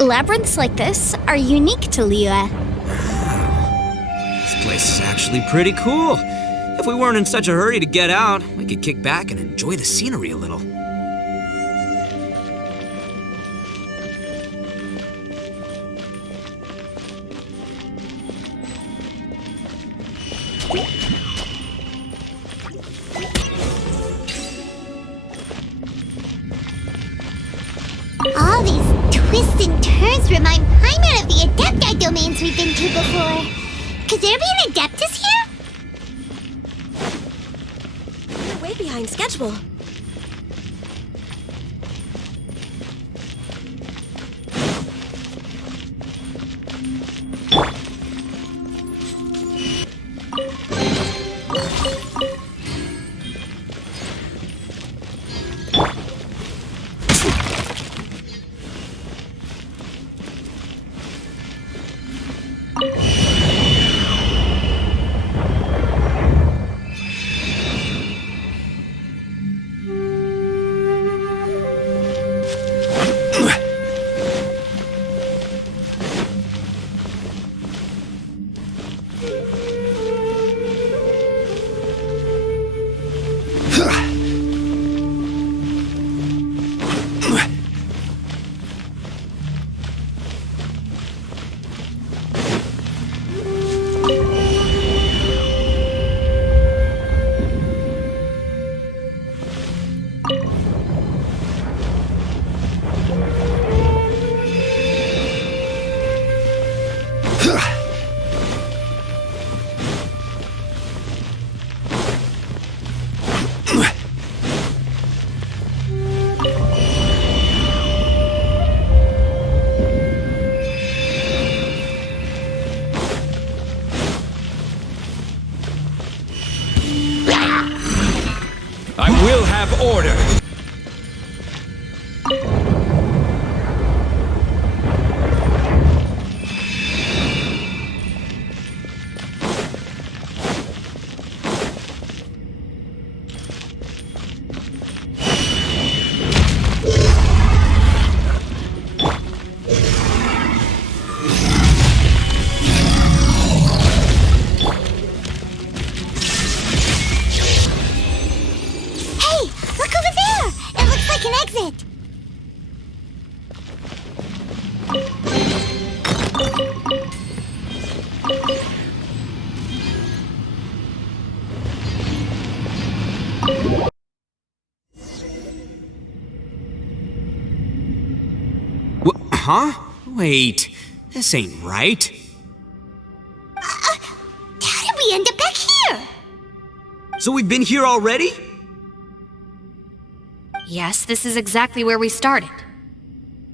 Labyrinths like this are unique to Liyue. This place is actually pretty cool. If we weren't in such a hurry to get out, we could kick back and enjoy the scenery a little. All these twists and turns remind Paimon of the Adepti domains we've been to before. Could there be an Adeptus here? We're way behind schedule. I will have order. Huh? Wait, this ain't right. How did we end up back here? So we've been here already? Yes, this is exactly where we started.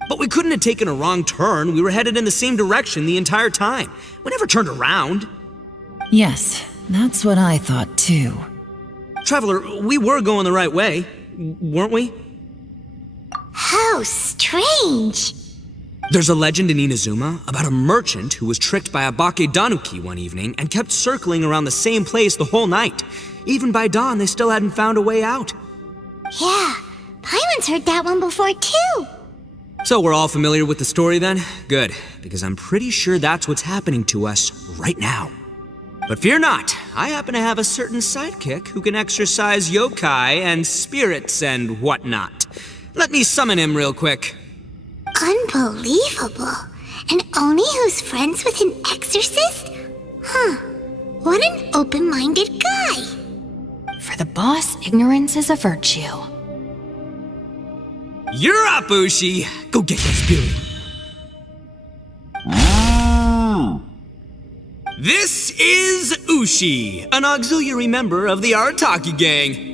But we couldn't have taken a wrong turn. We were headed in the same direction the entire time. We never turned around. Yes, that's what I thought too. Traveler, we were going the right way, weren't we? How strange. There's a legend in Inazuma about a merchant who was tricked by a Bakedanuki one evening and kept circling around the same place the whole night. Even by dawn, they still hadn't found a way out. Yeah, Paimon's heard that one before too. So we're all familiar with the story then? Good, because I'm pretty sure that's what's happening to us right now. But fear not, I happen to have a certain sidekick who can exercise yokai and spirits and whatnot. Let me summon him real quick. Unbelievable. An Oni who's friends with an exorcist? Huh. What an open-minded guy. For the boss, ignorance is a virtue. You're up, Ushi! Go get that spirit. This is Ushi, an auxiliary member of the Arataki gang.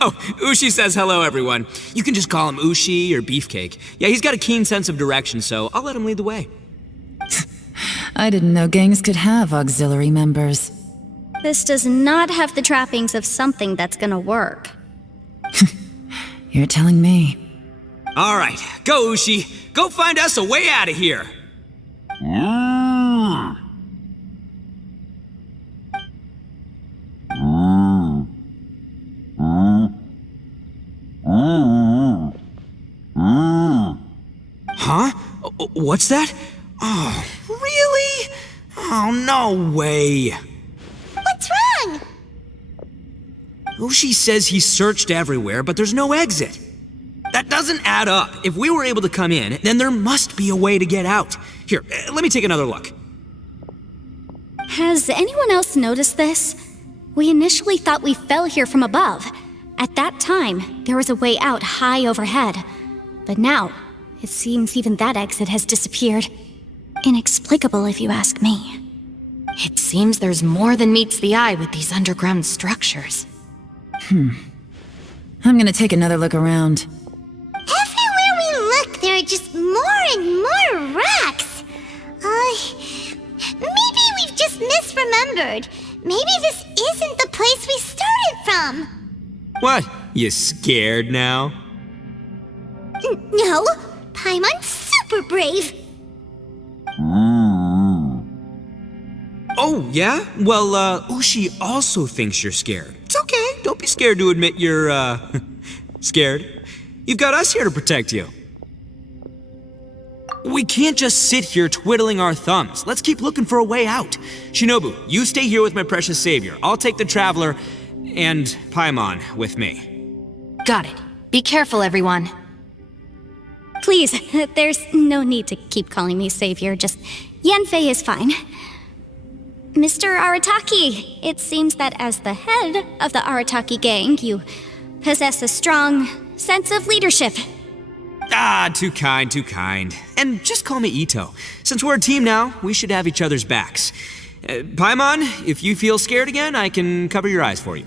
Oh, Ushi says hello, everyone. You can just call him Ushi or Beefcake. Yeah, he's got a keen sense of direction, so I'll let him lead the way. I didn't know gangs could have auxiliary members. This does not have the trappings of something that's gonna work. You're telling me. All right, go, Ushi. Go find us a way out of here. Huh? What's that? Oh, really? Oh, no way. What's wrong? Ushi says he searched everywhere, but there's no exit. That doesn't add up. If we were able to come in, then there must be a way to get out. Here, let me take another look. Has anyone else noticed this? We initially thought we fell here from above. At that time, there was a way out high overhead. But now, it seems even that exit has disappeared. Inexplicable, if you ask me. It seems there's more than meets the eye with these underground structures. I'm gonna take another look around. Everywhere we look, there are just more and more rocks. Maybe we've just misremembered. Maybe this isn't the place we started from. What? You scared now? No, Paimon's super brave. Oh, yeah? Well, Ushi also thinks you're scared. It's okay. Don't be scared to admit you're, scared. You've got us here to protect you. We can't just sit here twiddling our thumbs. Let's keep looking for a way out. Shinobu, you stay here with my precious savior. I'll take the Traveler and Paimon with me. Got it. Be careful, everyone. Please, there's no need to keep calling me savior, just Yanfei is fine. Mr. Arataki, it seems that as the head of the Arataki gang, you possess a strong sense of leadership. Ah, too kind, too kind. And just call me Ito. Since we're a team now, we should have each other's backs. Paimon, if you feel scared again, I can cover your eyes for you.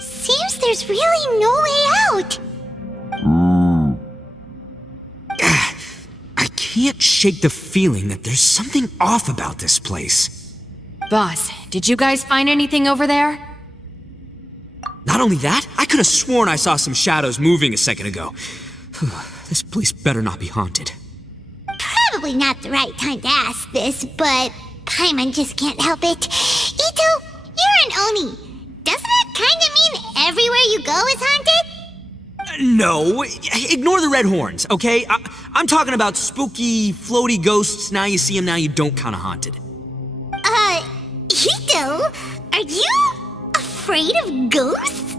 Seems there's really no way out. I can't shake the feeling that there's something off about this place. Boss, did you guys find anything over there? Not only that, I could have sworn I saw some shadows moving a second ago. This place better not be haunted. Probably not the right time to ask this, but Paimon just can't help it. Ito, you're an Oni. Doesn't that kind of mean everywhere you go is haunted? No, ignore the red horns, okay? I'm talking about spooky, floaty ghosts. Now you see them, now you don't kind of haunted. Ito, are you afraid of ghosts?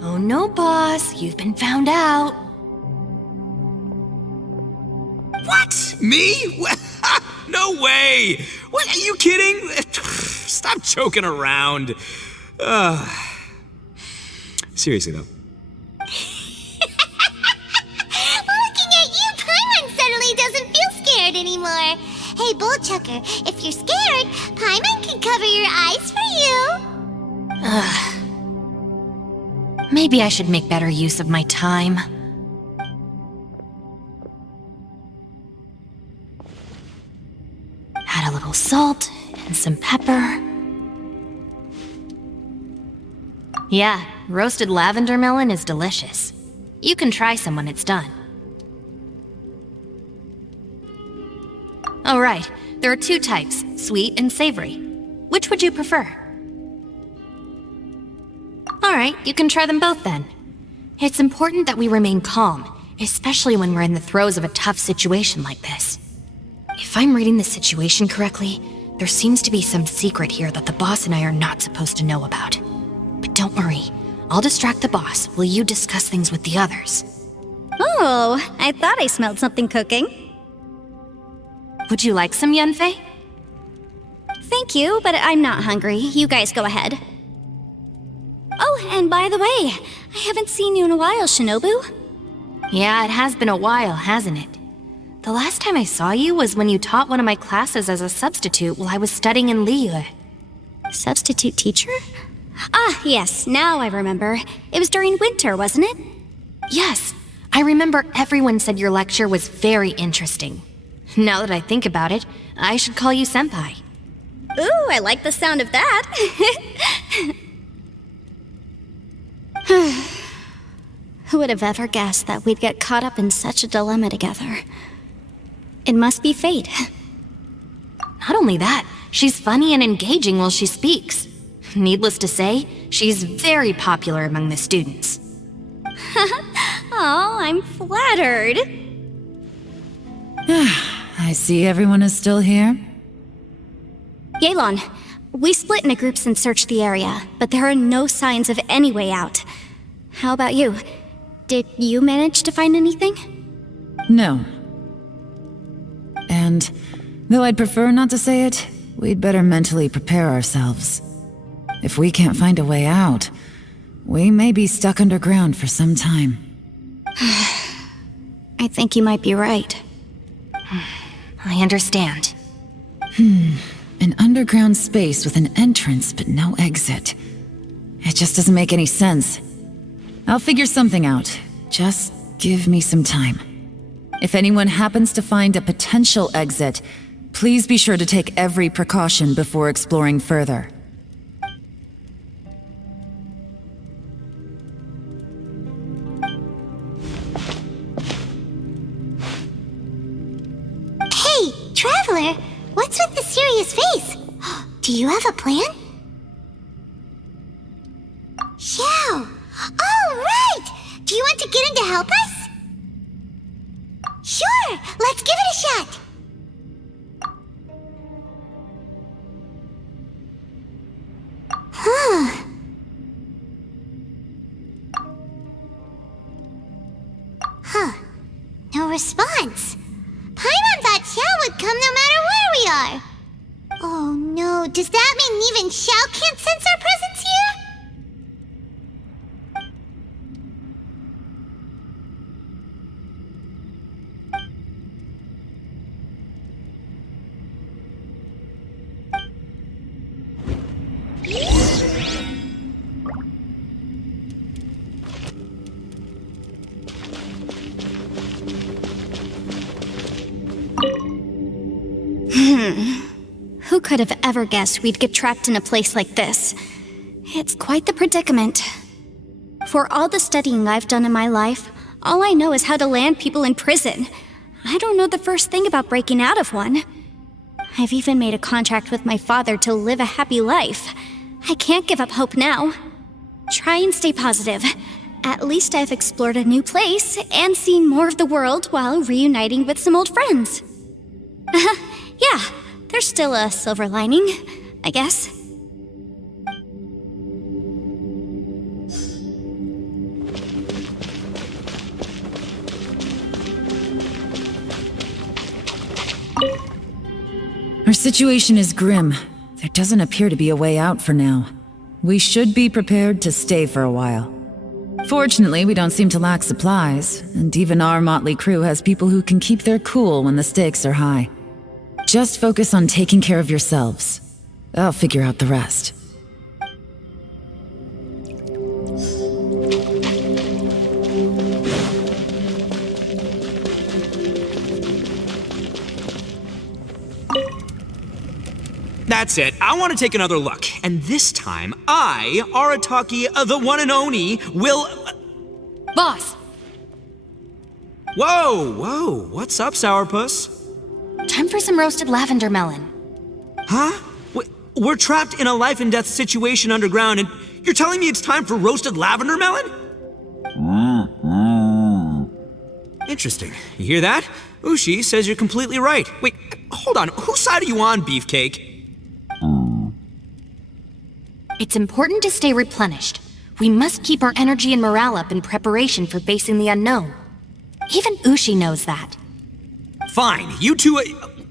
Oh no, boss. You've been found out. What? Me? No way! What, are you kidding? Stop joking around. Seriously, though. Looking at you, Paimon suddenly doesn't feel scared anymore. Hey, Bullchucker, if you're scared, Paimon can cover your eyes for you. Maybe I should make better use of my time. Add a little salt and some pepper. Yeah, roasted lavender melon is delicious. You can try some when it's done. Oh right, there are two types, sweet and savory. Which would you prefer? Alright, you can try them both then. It's important that we remain calm, especially when we're in the throes of a tough situation like this. If I'm reading the situation correctly, there seems to be some secret here that the boss and I are not supposed to know about. But don't worry, I'll distract the boss while you discuss things with the others. Oh, I thought I smelled something cooking. Would you like some Yanfei? Thank you, but I'm not hungry. You guys go ahead. Oh, and by the way, I haven't seen you in a while, Shinobu. Yeah, it has been a while, hasn't it? The last time I saw you was when you taught one of my classes as a substitute while I was studying in Liyue. Substitute teacher? Ah, yes, now I remember. It was during winter, wasn't it? Yes, I remember everyone said your lecture was very interesting. Now that I think about it, I should call you Senpai. Ooh, I like the sound of that. Who would have ever guessed that we'd get caught up in such a dilemma together? It must be fate. Not only that, she's funny and engaging while she speaks. Needless to say, she's very popular among the students. Oh, I'm flattered. I see everyone is still here. Yelan, we split into groups and searched the area, but there are no signs of any way out. How about you? Did you manage to find anything? No. And, though I'd prefer not to say it, we'd better mentally prepare ourselves. If we can't find a way out, we may be stuck underground for some time. I think you might be right. I understand. An underground space with an entrance but no exit. It just doesn't make any sense. I'll figure something out. Just give me some time. If anyone happens to find a potential exit, please be sure to take every precaution before exploring further. Hey, Traveler, what's with the serious face? Do you have a plan? Yeah. Oh, right! Do you want to get in to help us? Sure, let's give it a shot. No response. Paimon thought Xiao would come no matter where we are. Oh no, does that mean even Xiao can't sense our presence here? Who could have ever guessed we'd get trapped in a place like this? It's quite the predicament. For all the studying I've done in my life, all I know is how to land people in prison. I don't know the first thing about breaking out of one. I've even made a contract with my father to live a happy life. I can't give up hope now. Try and stay positive. At least I've explored a new place and seen more of the world while reuniting with some old friends. Yeah, there's still a silver lining, I guess. Our situation is grim. There doesn't appear to be a way out for now. We should be prepared to stay for a while. Fortunately, we don't seem to lack supplies, and even our motley crew has people who can keep their cool when the stakes are high. Just focus on taking care of yourselves. I'll figure out the rest. That's it. I want to take another look. And this time, I, Arataki, the one and only, will... Boss! Whoa! What's up, Sourpuss? Time for some roasted lavender melon. Huh? We're trapped in a life and death situation underground, and you're telling me it's time for roasted lavender melon? Interesting. You hear that? Ushi says you're completely right. Wait, hold on. Whose side are you on, Beefcake? It's important to stay replenished. We must keep our energy and morale up in preparation for facing the unknown. Even Ushi knows that. Fine, you two...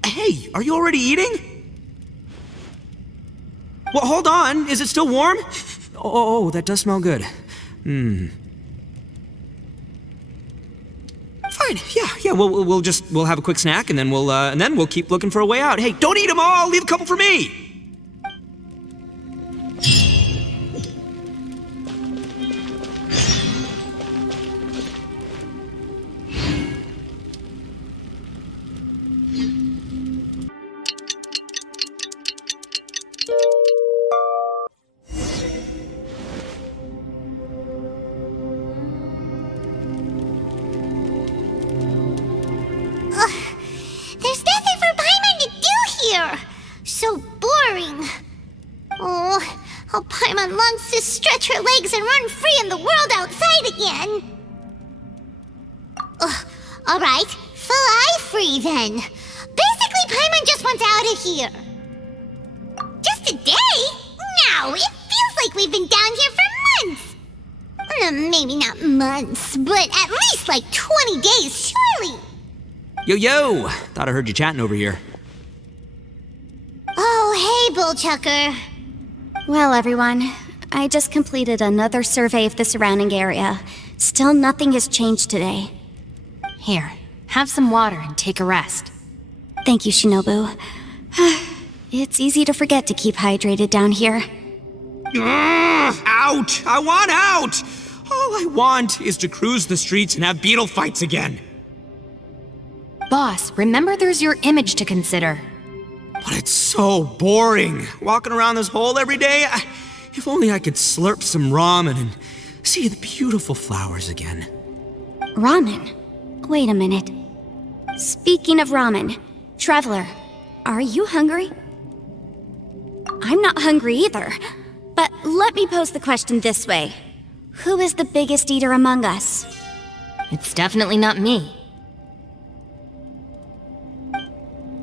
hey, are you already eating? Well, hold on. Is it still warm? Oh, that does smell good. Fine, yeah. We'll have a quick snack, and then we'll keep looking for a way out. Hey, don't eat them all. Leave a couple for me. There's nothing for Paimon to do here. So boring. Paimon longs to stretch her legs and run free in the world outside again. Ugh, alright, fly free then. Basically, Paimon just wants out of here. Just a day? No, it feels like we've been down here for months. Maybe not months, but at least like 20 days, surely. Yo! Thought I heard you chatting over here. Oh, hey, Bullchucker. Well, everyone, I just completed another survey of the surrounding area. Still nothing has changed today. Here, have some water and take a rest. Thank you, Shinobu. It's easy to forget to keep hydrated down here. Out! I want out! All I want is to cruise the streets and have beetle fights again. Boss, remember there's your image to consider. But it's so boring, walking around this hole every day. If only I could slurp some ramen and see the beautiful flowers again. Ramen? Wait a minute. Speaking of ramen, Traveler, are you hungry? I'm not hungry either. But let me pose the question this way. Who is the biggest eater among us? It's definitely not me.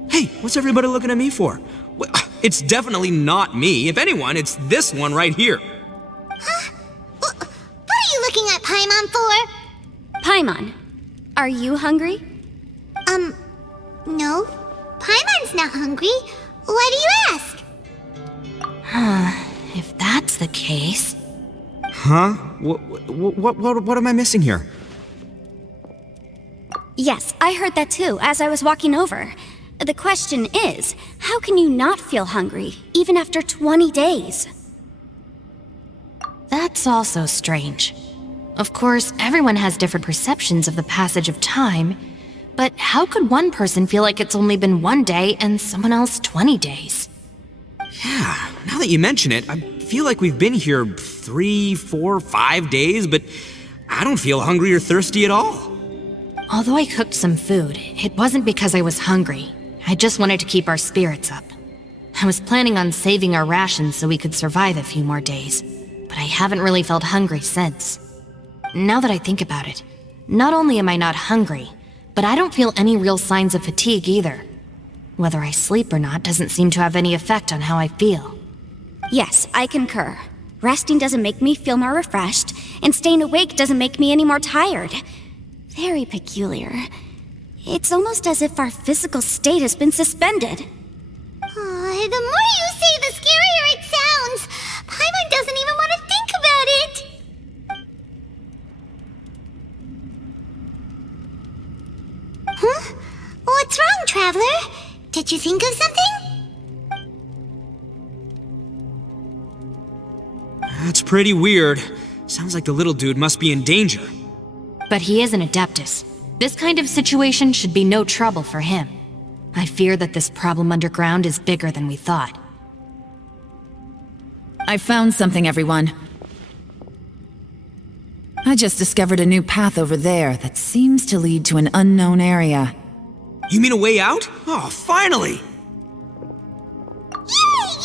Hey, what's everybody looking at me for? It's definitely not me. If anyone, it's this one right here. Huh? What are you looking at Paimon for? Paimon, are you hungry? No. Paimon's not hungry. Why do you ask? If that's the case... Huh? What am I missing here? Yes, I heard that too, as I was walking over. The question is, how can you not feel hungry, even after 20 days? That's also strange. Of course, everyone has different perceptions of the passage of time, but how could one person feel like it's only been 1 day and someone else 20 days? Yeah, now that you mention it, I feel like we've been here 3, 4, 5 days, but I don't feel hungry or thirsty at all. Although I cooked some food, it wasn't because I was hungry. I just wanted to keep our spirits up. I was planning on saving our rations so we could survive a few more days, but I haven't really felt hungry since. Now that I think about it, not only am I not hungry, but I don't feel any real signs of fatigue either. Whether I sleep or not doesn't seem to have any effect on how I feel. Yes, I concur. Resting doesn't make me feel more refreshed, and staying awake doesn't make me any more tired. Very peculiar. It's almost as if our physical state has been suspended. The more you say, the scarier it sounds. Paimon doesn't even want to think about it. Huh? What's wrong, Traveler? Did you think of something? That's pretty weird. Sounds like the little dude must be in danger. But he is an Adeptus. This kind of situation should be no trouble for him. I fear that this problem underground is bigger than we thought. I found something, everyone. I just discovered a new path over there that seems to lead to an unknown area. You mean a way out? Oh, finally! Yay!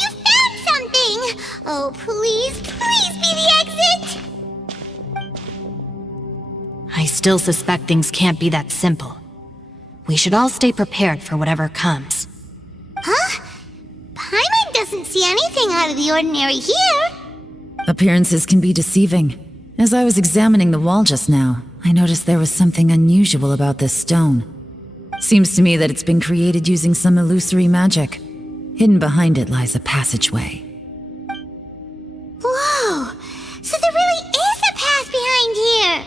You found something! Oh, please be the exit! I still suspect things can't be that simple. We should all stay prepared for whatever comes. Huh? Paimon doesn't see anything out of the ordinary here. Appearances can be deceiving. As I was examining the wall just now, I noticed there was something unusual about this stone. Seems to me that it's been created using some illusory magic. Hidden behind it lies a passageway. Whoa! So there really is a path behind here!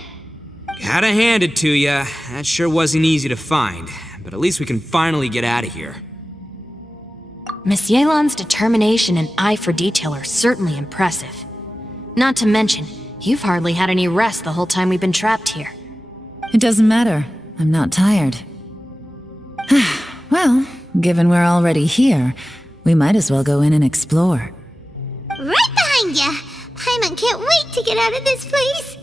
Gotta hand it to ya. That sure wasn't easy to find, but at least we can finally get out of here. Miss Yelan's determination and eye for detail are certainly impressive. Not to mention, you've hardly had any rest the whole time we've been trapped here. It doesn't matter. I'm not tired. Well, given we're already here, we might as well go in and explore. Right behind ya! Paimon can't wait to get out of this place!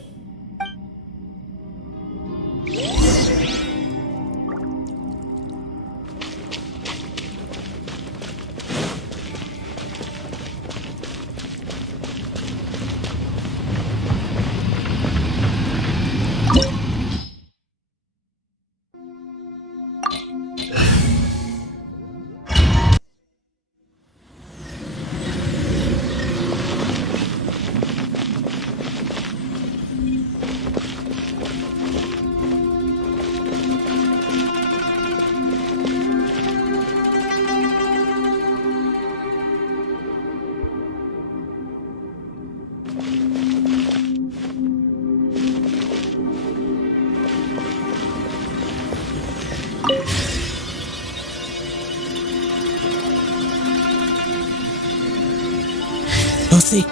Elsie,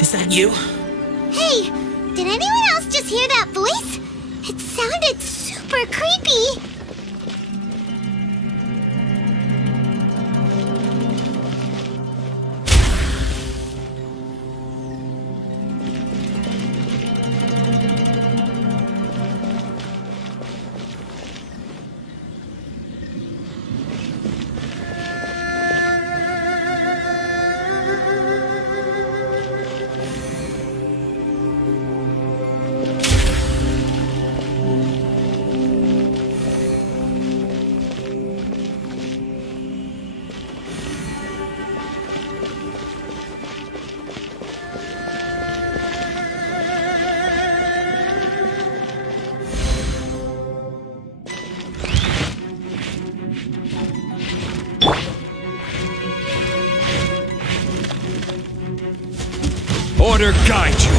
is that you? Hey, did anyone else just hear that voice? It sounded super creepy. Order guide you.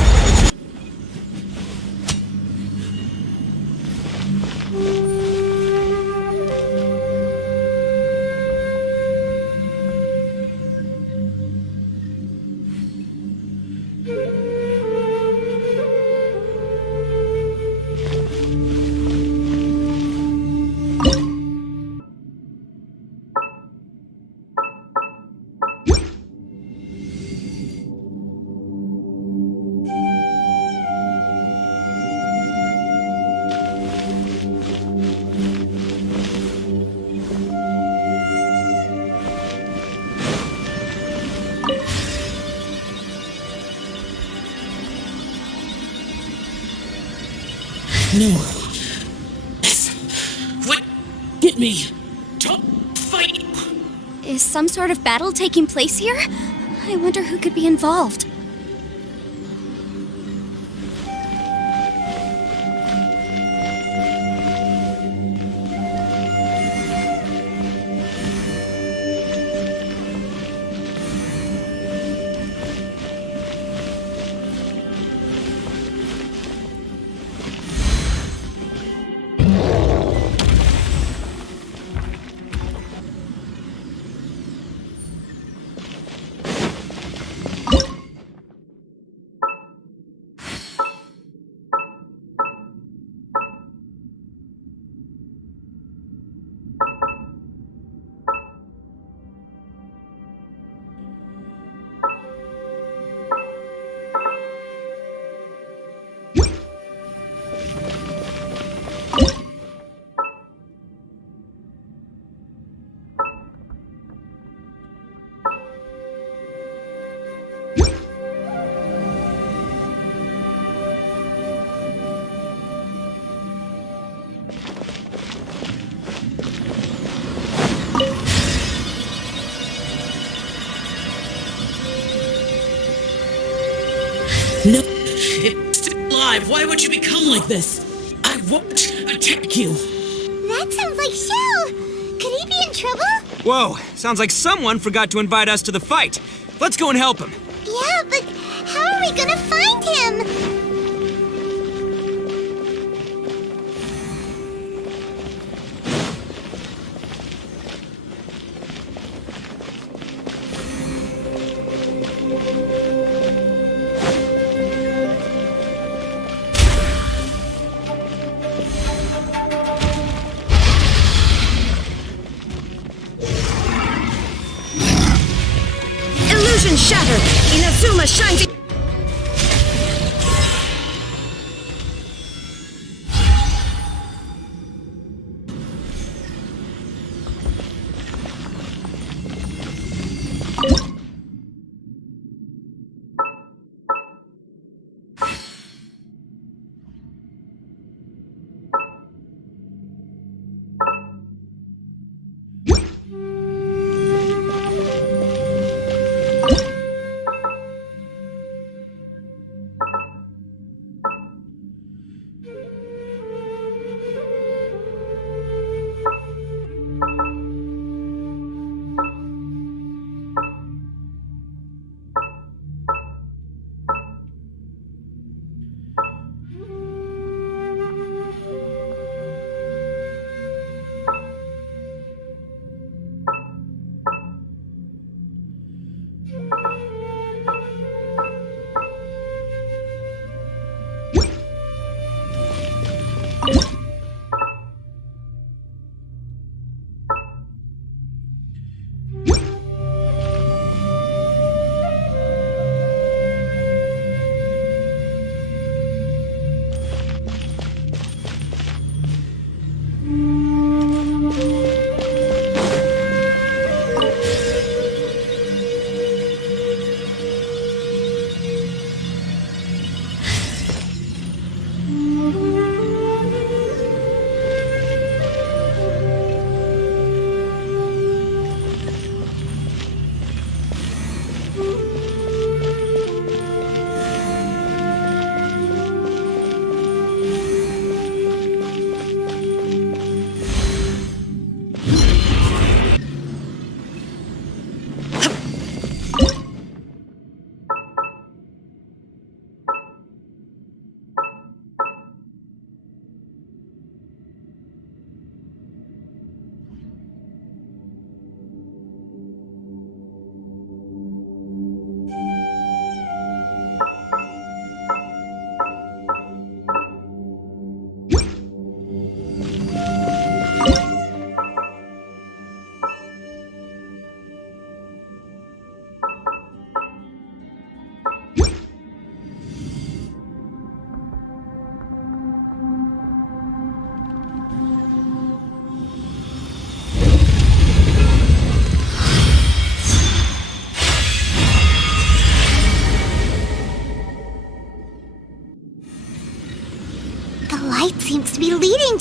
No. What? Get me. Don't fight. Is some sort of battle taking place here? I wonder who could be involved. No, it's still alive. Why would you become like this? I won't attack you. That sounds like Shell. Could he be in trouble? Whoa, sounds like someone forgot to invite us to the fight. Let's go and help him. Yeah, but how are we gonna find him? Illusion shattered! Inazuma shines...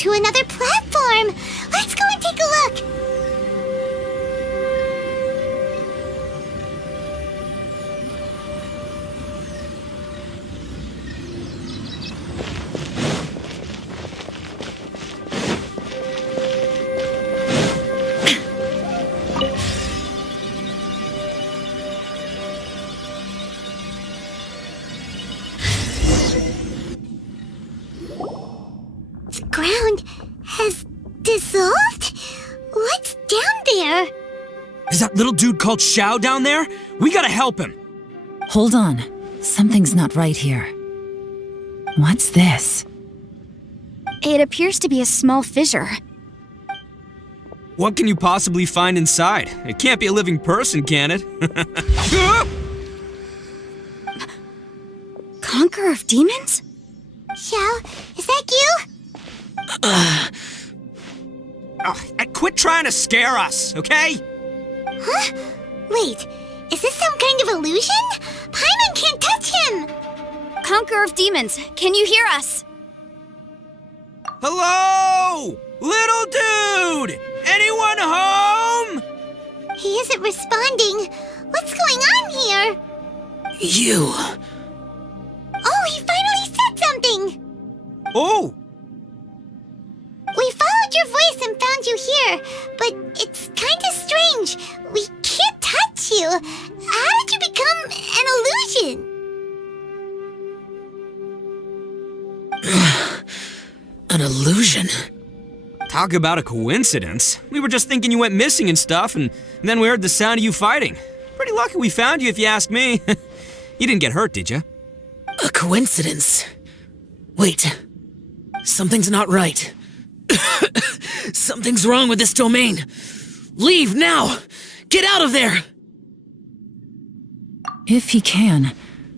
to another platform. Let's go and take a look. The ground has dissolved? What's down there? Is that little dude called Xiao down there? We gotta help him. Hold on. Something's not right here. What's this? It appears to be a small fissure. What can you possibly find inside? It can't be a living person, can it? Conqueror of demons? Xiao, is that you? Quit trying to scare us, okay? Huh? Wait, is this some kind of illusion? Paimon can't touch him! Conqueror of demons, can you hear us? Hello? Little dude! Anyone home? He isn't responding. What's going on here? You. Oh, he finally said something! Oh! We followed your voice and found you here, but it's kinda strange. We can't touch you. How did you become an illusion? An illusion? Talk about a coincidence. We were just thinking you went missing and stuff, and then we heard the sound of you fighting. Pretty lucky we found you, if you ask me. You didn't get hurt, did you? A coincidence? Wait. Something's not right. Something's wrong with this domain. Leave now! Get out of there! If he can,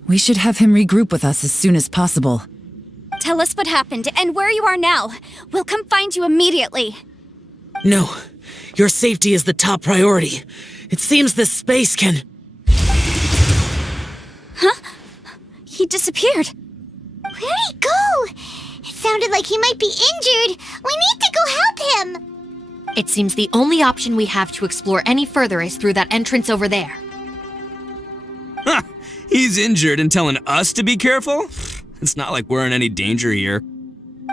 we should have him regroup with us as soon as possible. Tell us what happened and where you are now. We'll come find you immediately. No. Your safety is the top priority. It seems this space can... Huh? He disappeared. Where'd he go? It sounded like he might be injured. We need to go help him. It seems the only option we have to explore any further is through that entrance over there. Huh, he's injured and telling us to be careful? It's not like we're in any danger here.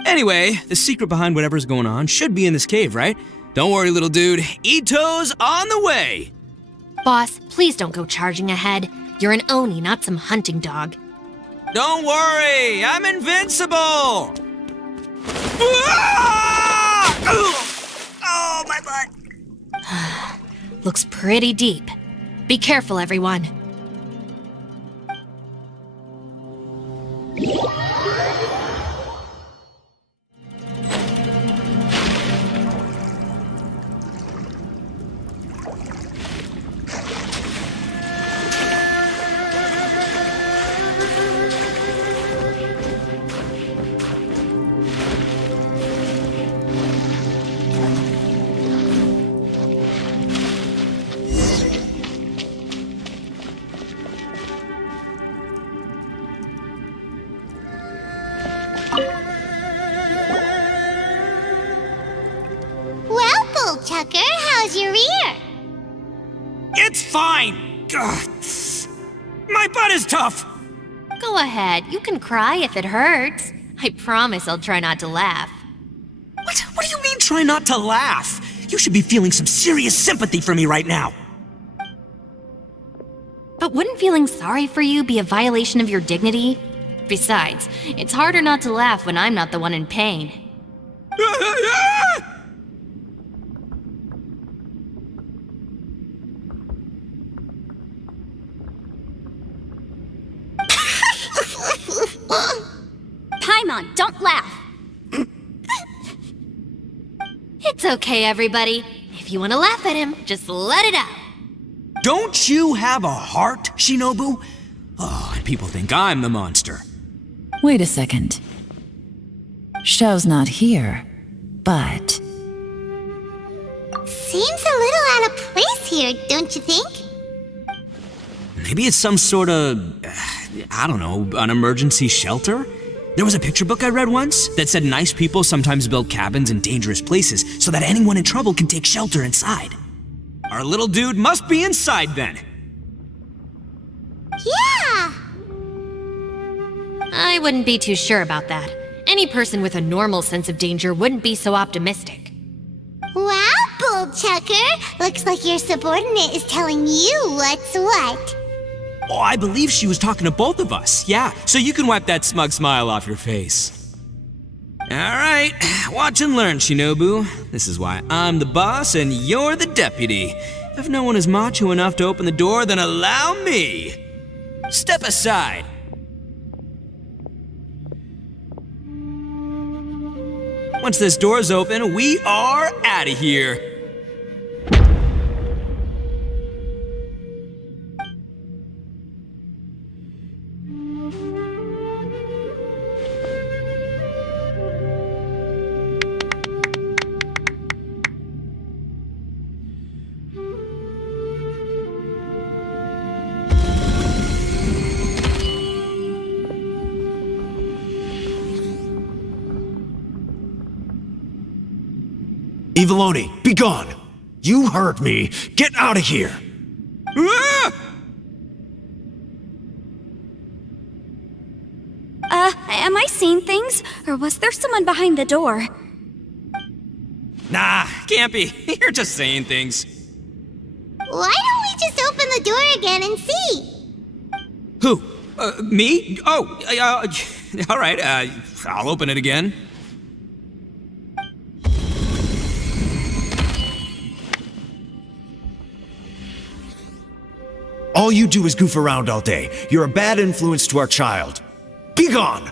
Anyway, the secret behind whatever's going on should be in this cave, right? Don't worry, little dude. Ito's on the way! Boss, please don't go charging ahead. You're an Oni, not some hunting dog. Don't worry, I'm invincible! Ah! Oh, my butt! Looks pretty deep. Be careful, everyone. Well, Bullchucker, how's your ear? It's fine! Ugh. My butt is tough! Go ahead, you can cry if it hurts. I promise I'll try not to laugh. What do you mean, try not to laugh? You should be feeling some serious sympathy for me right now. But wouldn't feeling sorry for you be a violation of your dignity? Besides, it's harder not to laugh when I'm not the one in pain. Paimon, don't laugh. It's okay, everybody. If you want to laugh at him, just let it out. Don't you have a heart, Shinobu? Oh, and people think I'm the monster. Wait a second. Xiao's not here, but... Seems a little out of place here, don't you think? Maybe it's some sort of, I don't know, an emergency shelter? There was a picture book I read once that said nice people sometimes build cabins in dangerous places so that anyone in trouble can take shelter inside. Our little dude must be inside then. Yeah! I wouldn't be too sure about that. Any person with a normal sense of danger wouldn't be so optimistic. Wow, Bull Chucker! Looks like your subordinate is telling you what's what. Oh, I believe she was talking to both of us. Yeah, so you can wipe that smug smile off your face. All right, watch and learn, Shinobu. This is why I'm the boss and you're the deputy. If no one is macho enough to open the door, then allow me. Step aside. Once this door's open, we are out of here. Eviloni, be gone! You heard me! Get out of here! Ah! Am I seeing things? Or was there someone behind the door? Nah, can't be. You're just saying things. Why don't we just open the door again and see? Who? Me? Oh, all right, I'll open it again. All you do is goof around all day. You're a bad influence to our child. Be gone!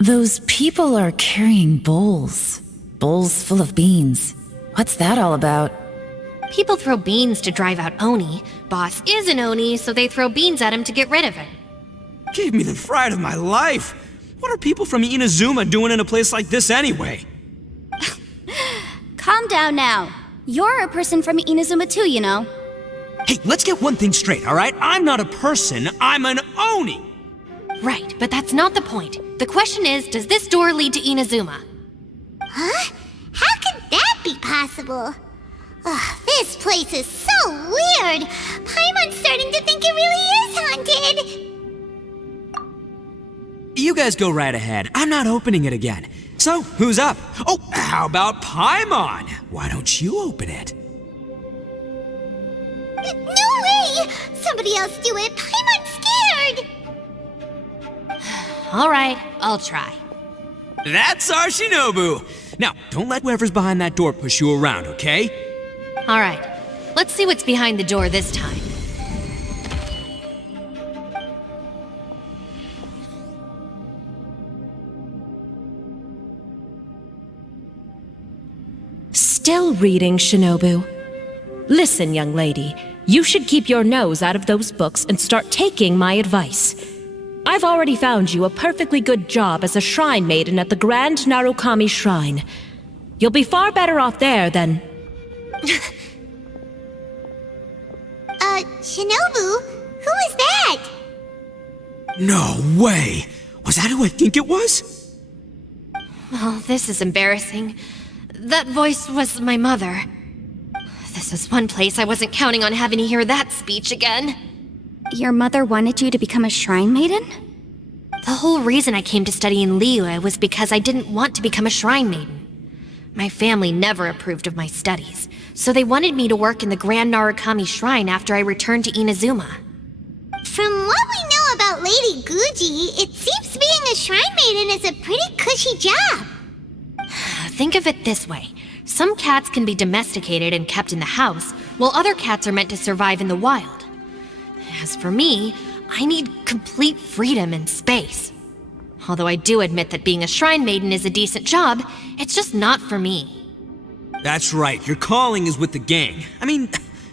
Those people are carrying bowls. Bowls full of beans. What's that all about? People throw beans to drive out Oni. Boss is an Oni, so they throw beans at him to get rid of him. Gave me the fright of my life. What are people from Inazuma doing in a place like this anyway? Calm down now. You're a person from Inazuma too, you know. Hey, let's get one thing straight, all right? I'm not a person, I'm an Oni! Right, but that's not the point. The question is, does this door lead to Inazuma? Huh? How could that be possible? Ugh, this place is so weird. Paimon's starting to think it really is haunted. You guys go right ahead. I'm not opening it again. So, who's up? Oh, how about Paimon? Why don't you open it? No way! Somebody else do it. Paimon's scared. All right, I'll try. That's our Shinobu! Now, don't let whoever's behind that door push you around, okay? All right, let's see what's behind the door this time. Still reading, Shinobu. Listen, young lady, you should keep your nose out of those books and start taking my advice. I've already found you a perfectly good job as a shrine maiden at the Grand Narukami Shrine. You'll be far better off there than... Shinobu? Who is that? No way! Was that who I think it was? Oh, this is embarrassing. That voice was my mother. This is one place I wasn't counting on having to hear that speech again. Your mother wanted you to become a shrine maiden? The whole reason I came to study in Liyue was because I didn't want to become a shrine maiden. My family never approved of my studies, so they wanted me to work in the Grand Narukami Shrine after I returned to Inazuma. From what we know about Lady Guji, it seems being a shrine maiden is a pretty cushy job. Think of it this way. Some cats can be domesticated and kept in the house, while other cats are meant to survive in the wild. As for me, I need complete freedom and space. Although I do admit that being a shrine maiden is a decent job, it's just not for me. That's right, your calling is with the gang. I mean,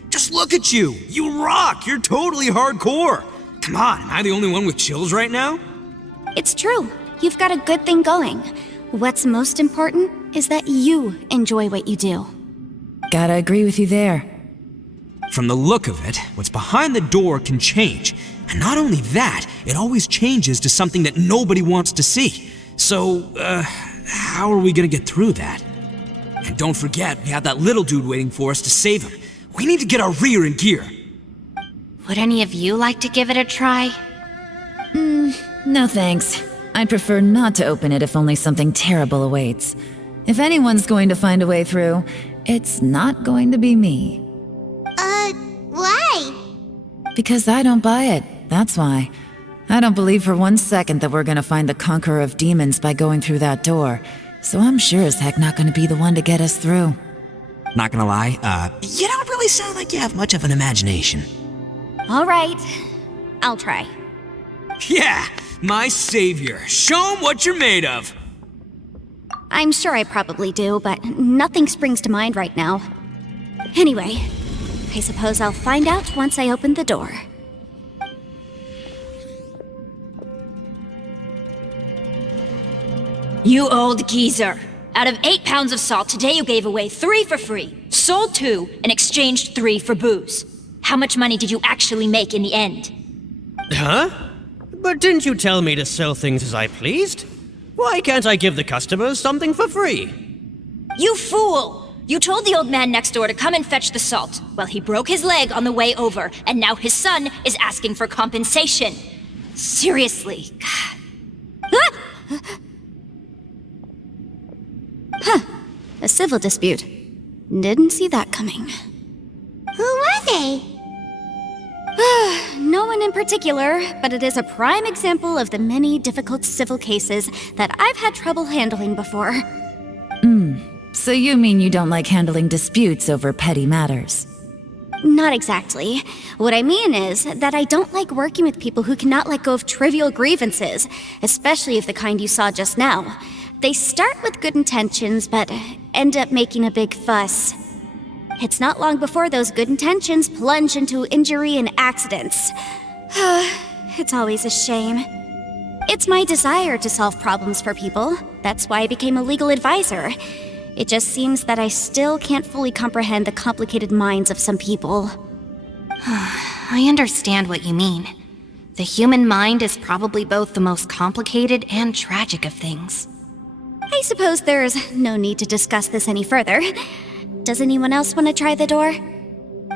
just look at you. You rock, you're totally hardcore. Come on, am I the only one with chills right now? It's true. You've got a good thing going. What's most important is that you enjoy what you do. Gotta agree with you there. From the look of it, what's behind the door can change. And not only that, it always changes to something that nobody wants to see. So, how are we gonna get through that? And don't forget, we have that little dude waiting for us to save him. We need to get our rear in gear. Would any of you like to give it a try? No thanks. I'd prefer not to open it if only something terrible awaits. If anyone's going to find a way through, it's not going to be me. Why? Because I don't buy it, that's why. I don't believe for 1 second that we're gonna find the Conqueror of Demons by going through that door, so I'm sure as heck not gonna be the one to get us through. Not gonna lie, you don't really sound like you have much of an imagination. All right, I'll try. Yeah, my savior. Show 'em what you're made of. I'm sure I probably do, but nothing springs to mind right now. Anyway, I suppose I'll find out once I open the door. You old geezer. Out of 8 pounds of salt, today you gave away 3 for free, sold 2, and exchanged 3 for booze. How much money did you actually make in the end? Huh? But didn't you tell me to sell things as I pleased? Why can't I give the customers something for free? You fool! You told the old man next door to come and fetch the salt. Well, he broke his leg on the way over, and now his son is asking for compensation. Seriously. A civil dispute. Didn't see that coming. Who were they? No one in particular, but it is a prime example of the many difficult civil cases that I've had trouble handling before. So you mean you don't like handling disputes over petty matters? Not exactly. What I mean is that I don't like working with people who cannot let go of trivial grievances, especially of the kind you saw just now. They start with good intentions, but end up making a big fuss. It's not long before those good intentions plunge into injury and accidents. It's always a shame. It's my desire to solve problems for people. That's why I became a legal advisor. It just seems that I still can't fully comprehend the complicated minds of some people. I understand what you mean. The human mind is probably both the most complicated and tragic of things. I suppose there's no need to discuss this any further. Does anyone else want to try the door?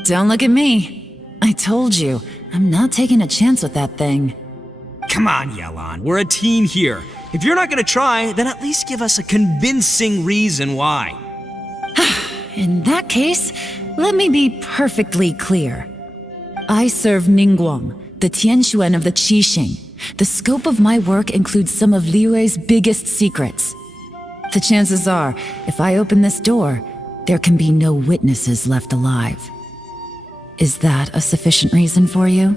Don't look at me. I told you, I'm not taking a chance with that thing. Come on, Yelan, we're a team here. If you're not gonna try, then at least give us a convincing reason why. In that case, let me be perfectly clear. I serve Ningguang, the Tianxuan of the Qixing. The scope of my work includes some of Liyue's biggest secrets. The chances are, if I open this door, there can be no witnesses left alive. Is that a sufficient reason for you?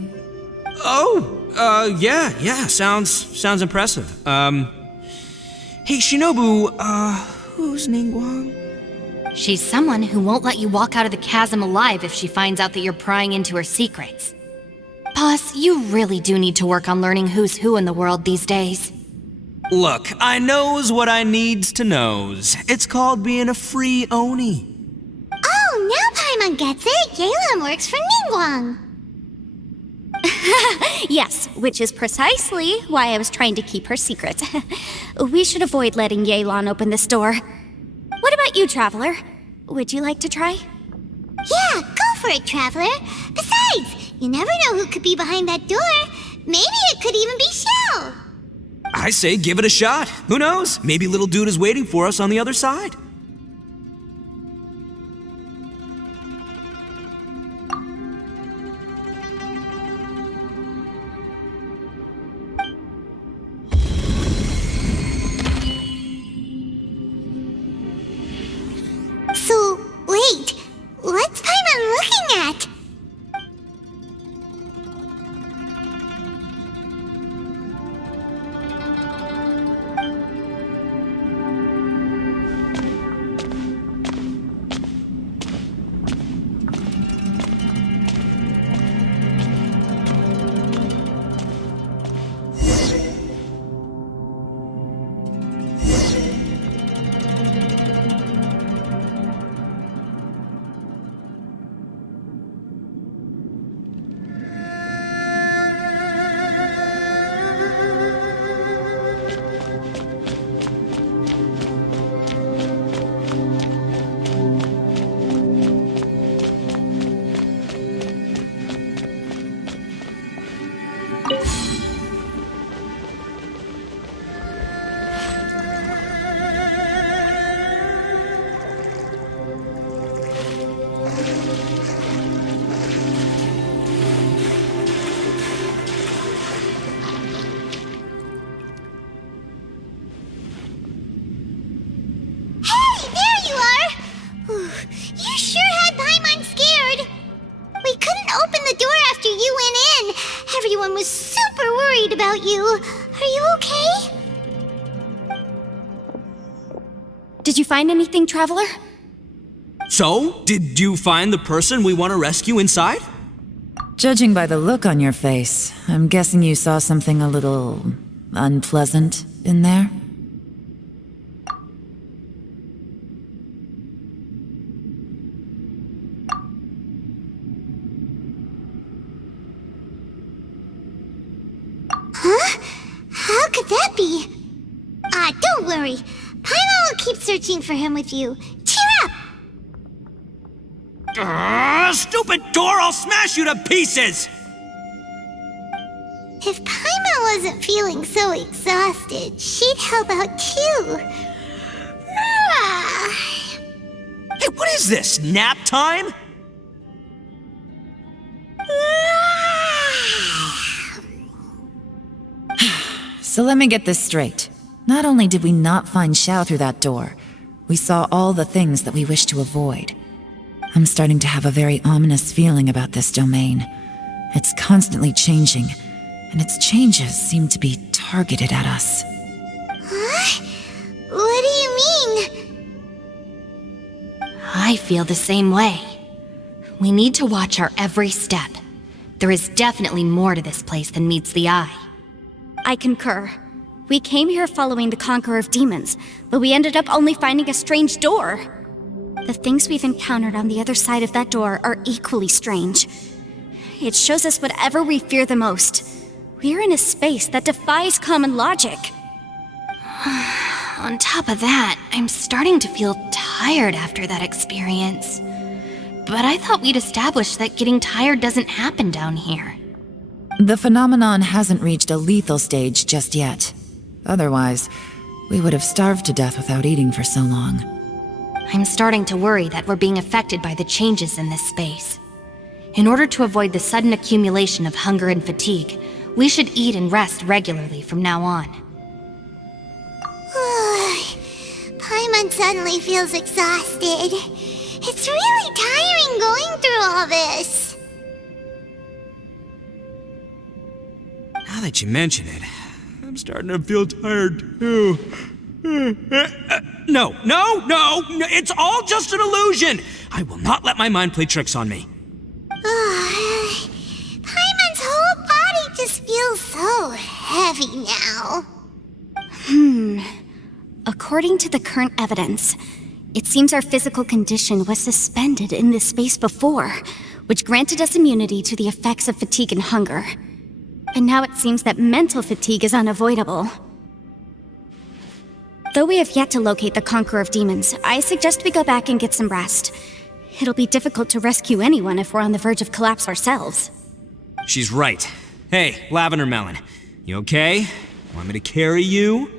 Yeah, sounds impressive. Hey, Shinobu, who's Ningguang? She's someone who won't let you walk out of the chasm alive if she finds out that you're prying into her secrets. Boss, you really do need to work on learning who's who in the world these days. Look, I knows what I needs to knows. It's called being a free Oni. Oh, now Paimon gets it. Yelan works for Ningguang. Yes, which is precisely why I was trying to keep her secret. We should avoid letting Yelan open this door. What about you, Traveler? Would you like to try? Yeah, go for it, Traveler. Besides, you never know who could be behind that door. Maybe it could even be Shell. I say give it a shot. Who knows? Maybe little dude is waiting for us on the other side. So, wait, what's Paimon looking at? was super worried about you. Are you okay? Did you find anything, Traveler? So, did you find the person we want to rescue inside? Judging by the look on your face, I'm guessing you saw something a little unpleasant in there? Huh? How could that be? Don't worry. Paimon will keep searching for him with you. Cheer up! Stupid door! I'll smash you to pieces! If Paimon wasn't feeling so exhausted, she'd help out too. Hey, what is this? Nap time? So let me get this straight. Not only did we not find Xiao through that door, we saw all the things that we wish to avoid. I'm starting to have a very ominous feeling about this domain. It's constantly changing, and its changes seem to be targeted at us. Huh? What do you mean? I feel the same way. We need to watch our every step. There is definitely more to this place than meets the eye. I concur. We came here following the Conqueror of Demons, but we ended up only finding a strange door. The things we've encountered on the other side of that door are equally strange. It shows us whatever we fear the most. We're in a space that defies common logic. On top of that, I'm starting to feel tired after that experience. But I thought we'd established that getting tired doesn't happen down here. The phenomenon hasn't reached a lethal stage just yet. Otherwise, we would have starved to death without eating for so long. I'm starting to worry that we're being affected by the changes in this space. In order to avoid the sudden accumulation of hunger and fatigue, we should eat and rest regularly from now on. Paimon suddenly feels exhausted. It's really tiring going through all this. Now that you mention it, I'm starting to feel tired too. No, it's all just an illusion! I will not let my mind play tricks on me. Paimon's whole body just feels so heavy now. According to the current evidence, it seems our physical condition was suspended in this space before, which granted us immunity to the effects of fatigue and hunger. And now it seems that mental fatigue is unavoidable. Though we have yet to locate the Conqueror of Demons, I suggest we go back and get some rest. It'll be difficult to rescue anyone if we're on the verge of collapse ourselves. She's right. Hey, Lavender Melon, you okay? Want me to carry you?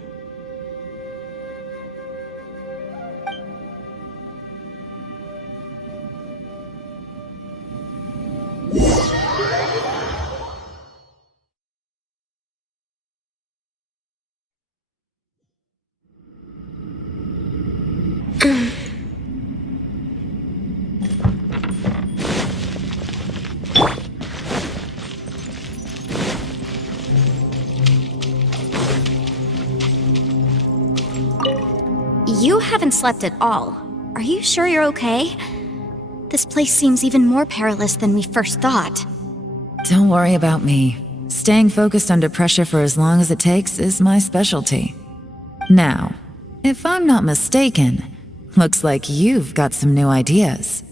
You haven't slept at all. Are you sure you're okay? This place seems even more perilous than we first thought. Don't worry about me. Staying focused under pressure for as long as it takes is my specialty. Now, if I'm not mistaken, looks like you've got some new ideas.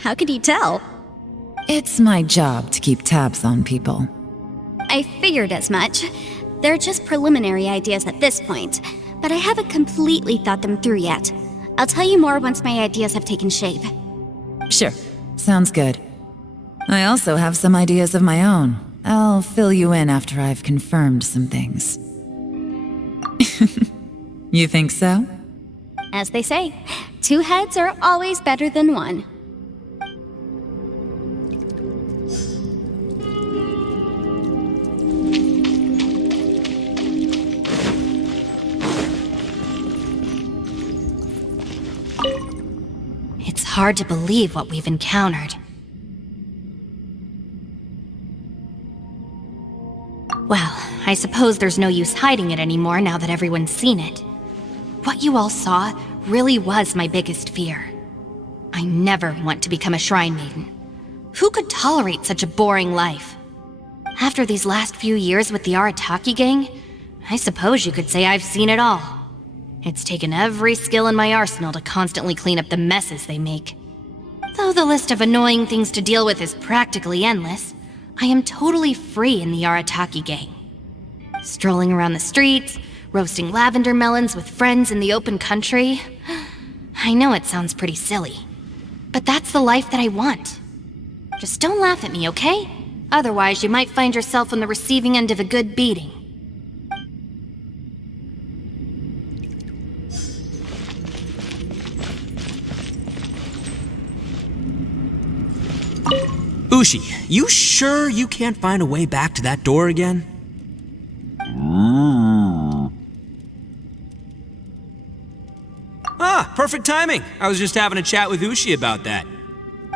How could you tell? It's my job to keep tabs on people. I figured as much. They're just preliminary ideas at this point, but I haven't completely thought them through yet. I'll tell you more once my ideas have taken shape. Sure, sounds good. I also have some ideas of my own. I'll fill you in after I've confirmed some things. You think so? As they say, 2 heads are always better than 1. It's hard to believe what we've encountered. I suppose there's no use hiding it anymore now that everyone's seen it. What you all saw really was my biggest fear. I never want to become a shrine maiden. Who could tolerate such a boring life? After these last few years with the Arataki gang, I suppose you could say I've seen it all. It's taken every skill in my arsenal to constantly clean up the messes they make. Though the list of annoying things to deal with is practically endless, I am totally free in the Arataki gang. Strolling around the streets, roasting lavender melons with friends in the open country. I know it sounds pretty silly, but that's the life that I want. Just don't laugh at me, okay? Otherwise, you might find yourself on the receiving end of a good beating. Ushi, you sure you can't find a way back to that door again? Ah, perfect timing. I was just having a chat with Ushi about that.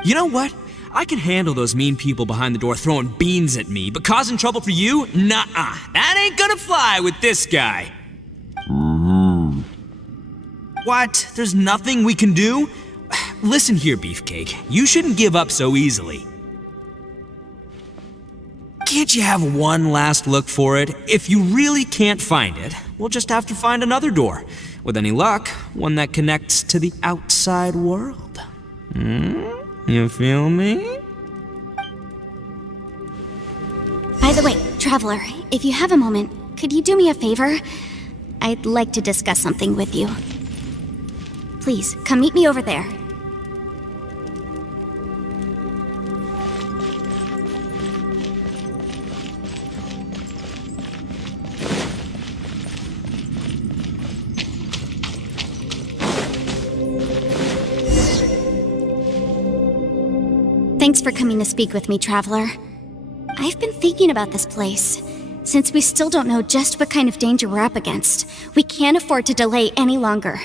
You know what? I can handle those mean people behind the door throwing beans at me, but causing trouble for you? Nuh-uh. That ain't gonna fly with this guy. What? There's nothing we can do? Listen here, Beefcake. You shouldn't give up so easily. Can't you have one last look for it? If you really can't find it, we'll just have to find another door. With any luck, one that connects to the outside world. You feel me? By the way, Traveler, if you have a moment, could you do me a favor? I'd like to discuss something with you. Please, come meet me over there. Thanks for coming to speak with me, Traveler. I've been thinking about this place. Since we still don't know just what kind of danger we're up against, we can't afford to delay any longer.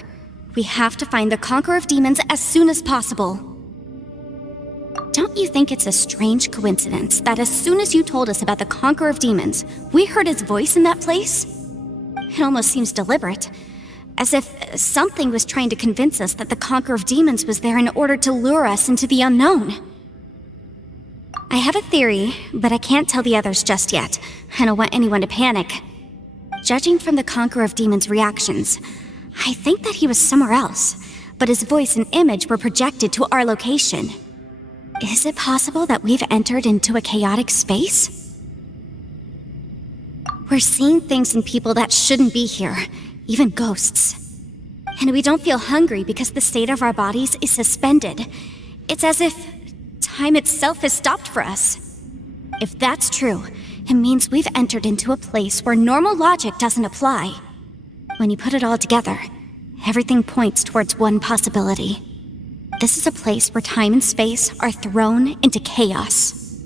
We have to find the Conqueror of Demons as soon as possible. Don't you think it's a strange coincidence that as soon as you told us about the Conqueror of Demons, we heard his voice in that place? It almost seems deliberate. As if something was trying to convince us that the Conqueror of Demons was there in order to lure us into the unknown. I have a theory, but I can't tell the others just yet. I don't want anyone to panic. Judging from the Conqueror of Demons' reactions, I think that he was somewhere else, but his voice and image were projected to our location. Is it possible that we've entered into a chaotic space? We're seeing things in people that shouldn't be here, even ghosts. And we don't feel hungry because the state of our bodies is suspended. It's as if time itself has stopped for us. If that's true, it means we've entered into a place where normal logic doesn't apply. When you put it all together, everything points towards one possibility. This is a place where time and space are thrown into chaos.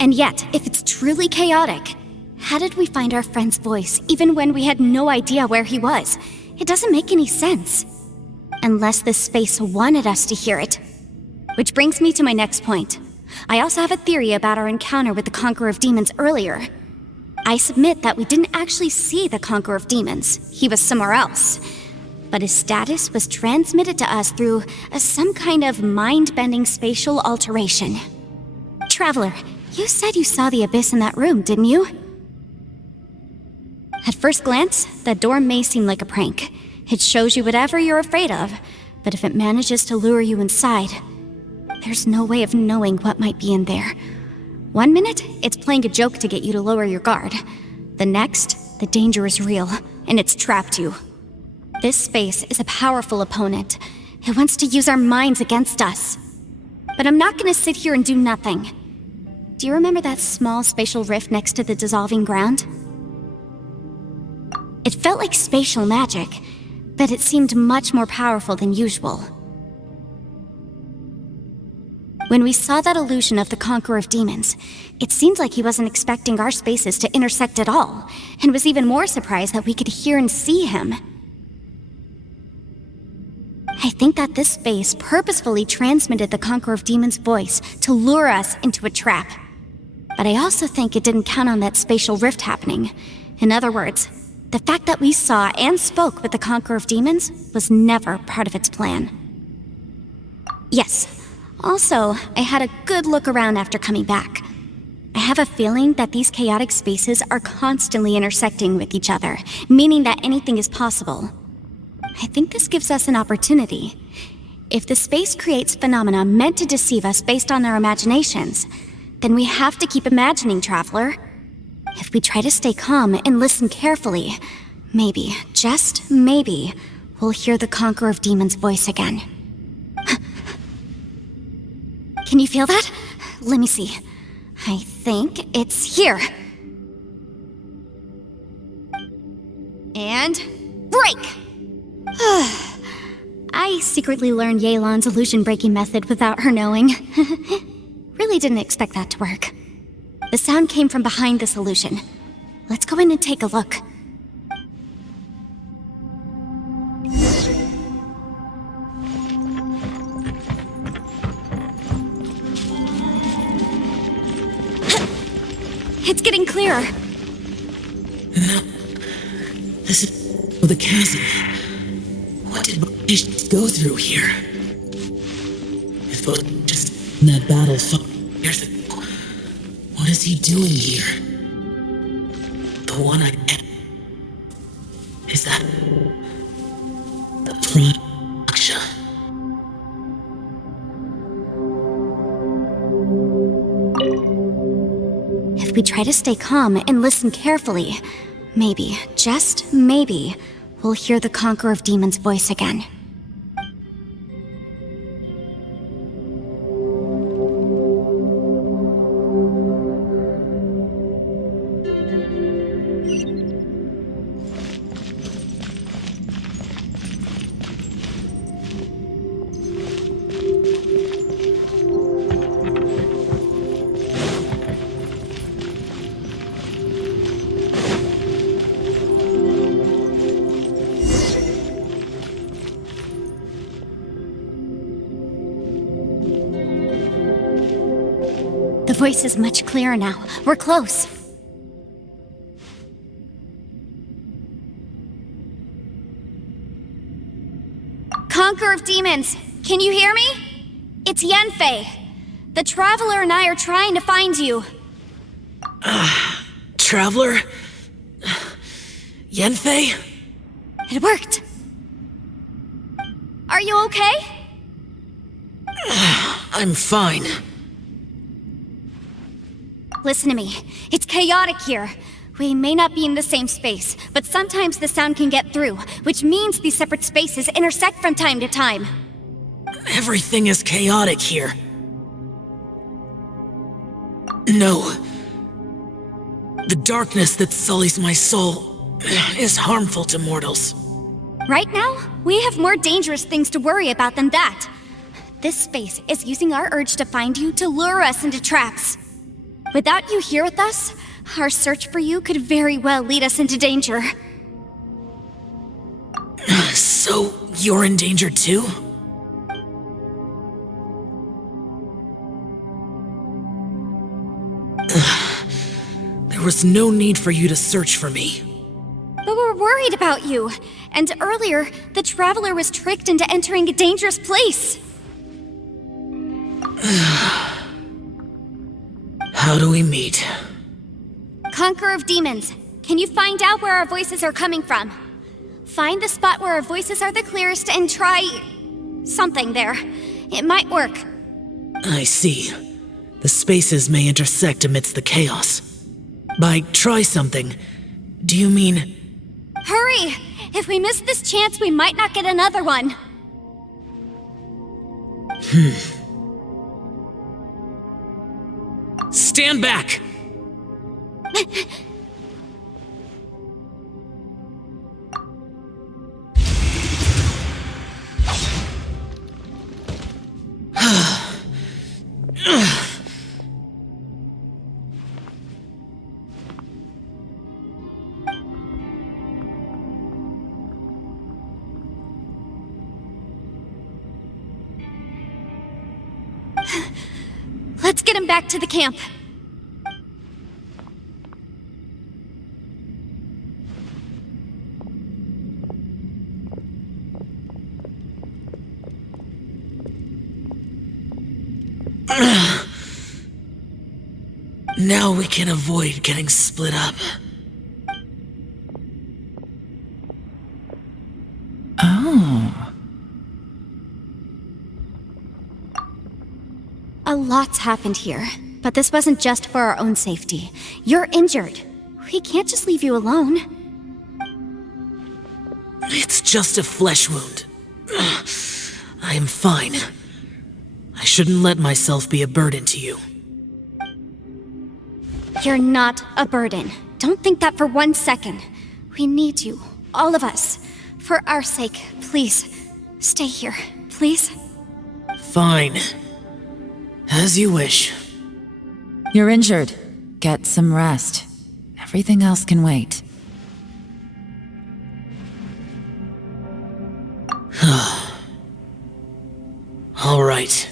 And yet, if it's truly chaotic, how did we find our friend's voice even when we had no idea where he was? It doesn't make any sense. Unless this space wanted us to hear it. Which brings me to my next point. I also have a theory about our encounter with the Conqueror of Demons earlier. I submit that we didn't actually see the Conqueror of Demons. He was somewhere else. But his status was transmitted to us through some kind of mind-bending spatial alteration. Traveler, you said you saw the abyss in that room, didn't you? At first glance, that door may seem like a prank. It shows you whatever you're afraid of, but if it manages to lure you inside, there's no way of knowing what might be in there. One minute, it's playing a joke to get you to lower your guard. The next, the danger is real, and it's trapped you. This space is a powerful opponent. It wants to use our minds against us. But I'm not gonna sit here and do nothing. Do you remember that small spatial rift next to the dissolving ground? It felt like spatial magic, but it seemed much more powerful than usual. When we saw that illusion of the Conqueror of Demons, it seemed like he wasn't expecting our spaces to intersect at all, and was even more surprised that we could hear and see him. I think that this space purposefully transmitted the Conqueror of Demons' voice to lure us into a trap. But I also think it didn't count on that spatial rift happening. In other words, the fact that we saw and spoke with the Conqueror of Demons was never part of its plan. Yes. Also, I had a good look around after coming back. I have a feeling that these chaotic spaces are constantly intersecting with each other, meaning that anything is possible. I think this gives us an opportunity. If the space creates phenomena meant to deceive us based on our imaginations, then we have to keep imagining, Traveler. If we try to stay calm and listen carefully, maybe, just maybe, we'll hear the Conqueror of Demons' voice again. Can you feel that? Let me see. I think it's here. And break! I secretly learned Yelan's illusion-breaking method without her knowing. Really didn't expect that to work. The sound came from behind this illusion. Let's go in and take a look. It's getting clearer. No. This is the chasm. What did Bosch go through here? If Bosch just in that battle fought years ago, what is he doing here? The one I met. Is that the Praksha? If we try to stay calm and listen carefully, maybe, just maybe, we'll hear the Conqueror of Demons' voice again. The voice is much clearer now. We're close. Conqueror of Demons, can you hear me? It's Yanfei. The Traveler and I are trying to find you. Traveler? Yanfei? It worked. Are you okay? I'm fine. Listen to me. It's chaotic here. We may not be in the same space, but sometimes the sound can get through, which means these separate spaces intersect from time to time. Everything is chaotic here. No. The darkness that sullies my soul is harmful to mortals. Right now, we have more dangerous things to worry about than that. This space is using our urge to find you to lure us into traps. Without you here with us, our search for you could very well lead us into danger. So, you're in danger too? There was no need for you to search for me. But we're worried about you. And earlier, the Traveler was tricked into entering a dangerous place. How do we meet? Conqueror of Demons, can you find out where our voices are coming from? Find the spot where our voices are the clearest and try something there. It might work. I see. The spaces may intersect amidst the chaos. By try something, do you mean... Hurry! If we miss this chance, we might not get another one. Stand back! Let's get him back to the camp. Now we can avoid getting split up. Oh. A lot's happened here, but this wasn't just for our own safety. You're injured. We can't just leave you alone. It's just a flesh wound. I am fine. I shouldn't let myself be a burden to you. You're not a burden. Don't think that for 1 second. We need you, all of us. For our sake, please, stay here, please. Fine. As you wish. You're injured. Get some rest. Everything else can wait. All right.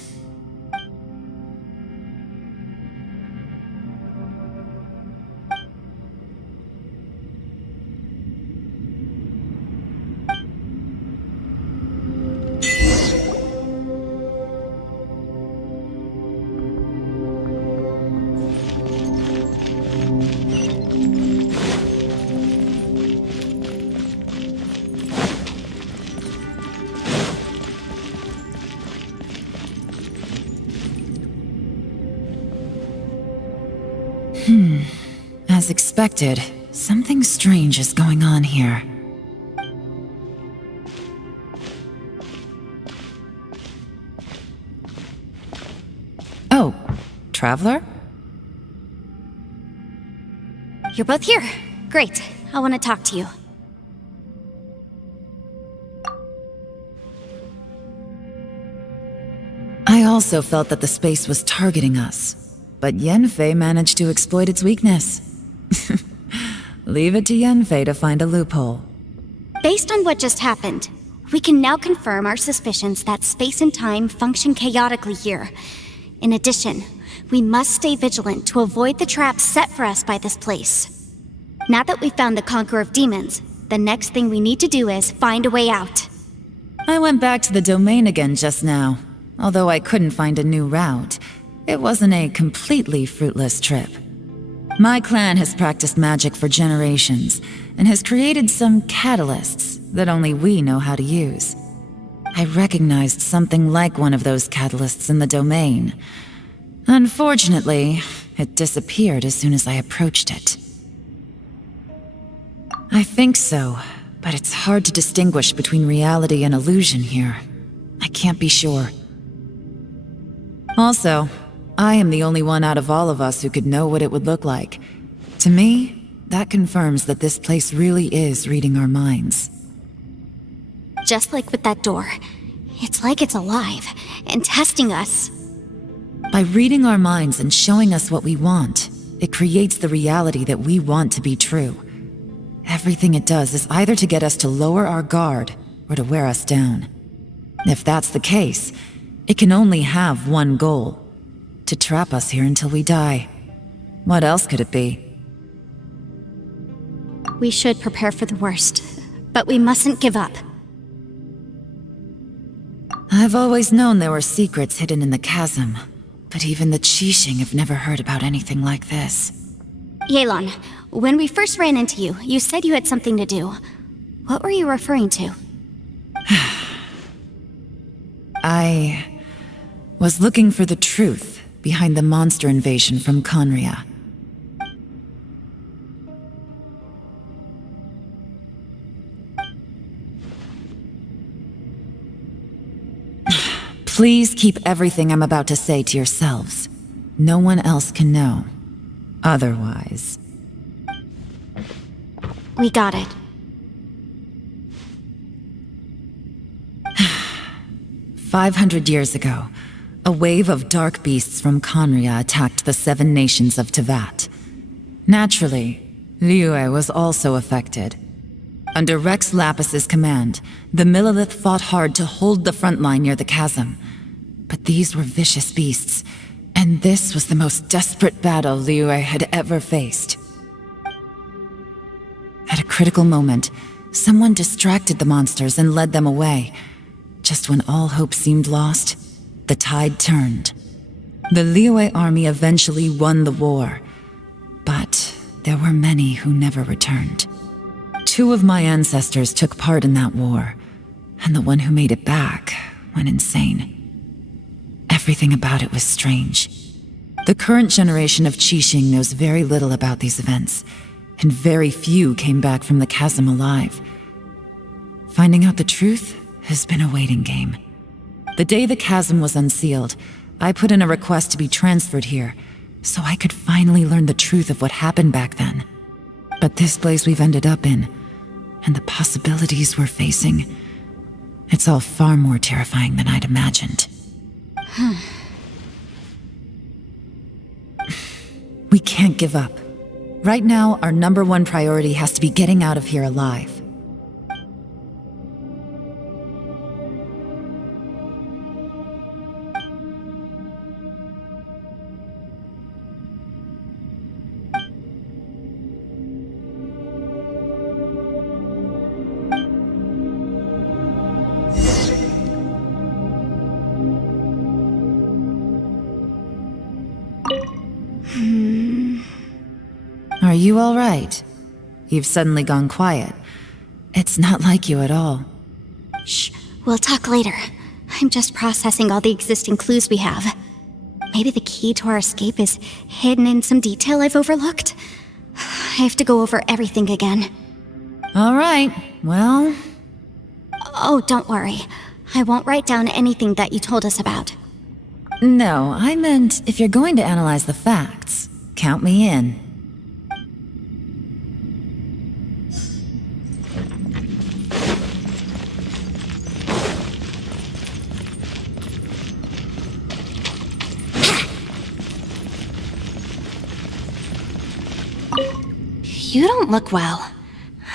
As expected, something strange is going on here. Oh, Traveler? You're both here. Great. I want to talk to you. I also felt that the space was targeting us, but Yenfei managed to exploit its weakness. Leave it to Yenfei to find a loophole. Based on what just happened, we can now confirm our suspicions that space and time function chaotically here. In addition, we must stay vigilant to avoid the traps set for us by this place. Now that we've found the Conqueror of Demons, the next thing we need to do is find a way out. I went back to the domain again just now. Although I couldn't find a new route, it wasn't a completely fruitless trip. My clan has practiced magic for generations, and has created some catalysts that only we know how to use. I recognized something like one of those catalysts in the domain. Unfortunately, it disappeared as soon as I approached it. I think so, but it's hard to distinguish between reality and illusion here. I can't be sure. Also, I am the only one out of all of us who could know what it would look like. To me, that confirms that this place really is reading our minds. Just like with that door. It's like it's alive, and testing us. By reading our minds and showing us what we want, it creates the reality that we want to be true. Everything it does is either to get us to lower our guard, or to wear us down. If that's the case, it can only have one goal. To trap us here until we die. What else could it be? We should prepare for the worst, but we mustn't give up. I've always known there were secrets hidden in the chasm, but even the Qixing have never heard about anything like this. Yelan, when we first ran into you, you said you had something to do. What were you referring to? I was looking for the truth behind the monster invasion from Conria. Please keep everything I'm about to say to yourselves. No one else can know. Otherwise... We got it. 500 years ago, a wave of dark beasts from Conria attacked the 7 nations of Tevat. Naturally, Liyue was also affected. Under Rex Lapis's command, the Millelith fought hard to hold the front line near the chasm. But these were vicious beasts, and this was the most desperate battle Liyue had ever faced. At a critical moment, someone distracted the monsters and led them away. Just when all hope seemed lost, the tide turned. The Liyue army eventually won the war, but there were many who never returned. 2 of my ancestors took part in that war, and the one who made it back went insane. Everything about it was strange. The current generation of Qixing knows very little about these events, and very few came back from the chasm alive. Finding out the truth has been a waiting game. The day the chasm was unsealed, I put in a request to be transferred here, so I could finally learn the truth of what happened back then. But this place we've ended up in, and the possibilities we're facing, it's all far more terrifying than I'd imagined. We can't give up. Right now, our #1 priority has to be getting out of here alive. Are you all right? You've suddenly gone quiet. It's not like you at all. Shh, we'll talk later. I'm just processing all the existing clues we have. Maybe the key to our escape is hidden in some detail I've overlooked. I have to go over everything again. All right, well... Oh, don't worry. I won't write down anything that you told us about. No, I meant if you're going to analyze the facts, count me in. You don't look well.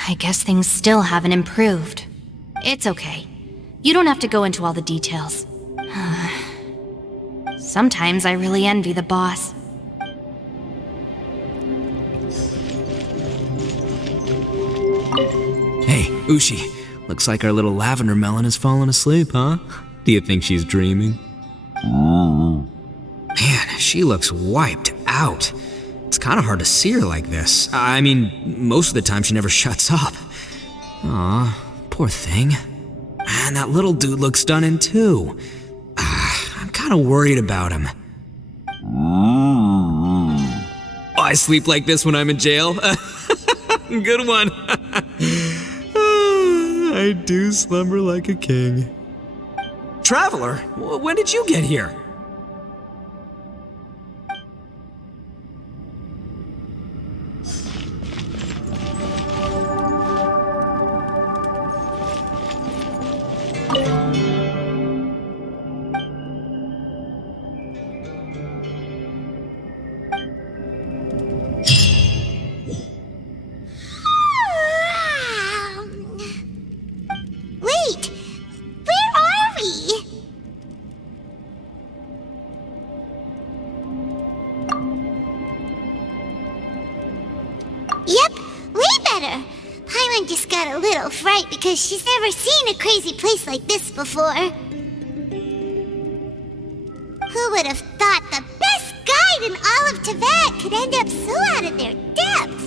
I guess things still haven't improved. It's okay. You don't have to go into all the details. Sometimes I really envy the boss. Hey, Ushi. Looks like our little lavender melon has fallen asleep, huh? Do you think she's dreaming? Man, she looks wiped out. It's kind of hard to see her like this. I mean, most of the time she never shuts up. Aw, poor thing. And that little dude looks done in too. I'm kind of worried about him. I sleep like this when I'm in jail? Good one. I do slumber like a king. Traveler, when did you get here? Wait, where are we? Yep, way better. Paimon just got a little fright because she's never seen a crazy place like this before. Who would have thought the best guide in all of Tibet could end up so out of their depth?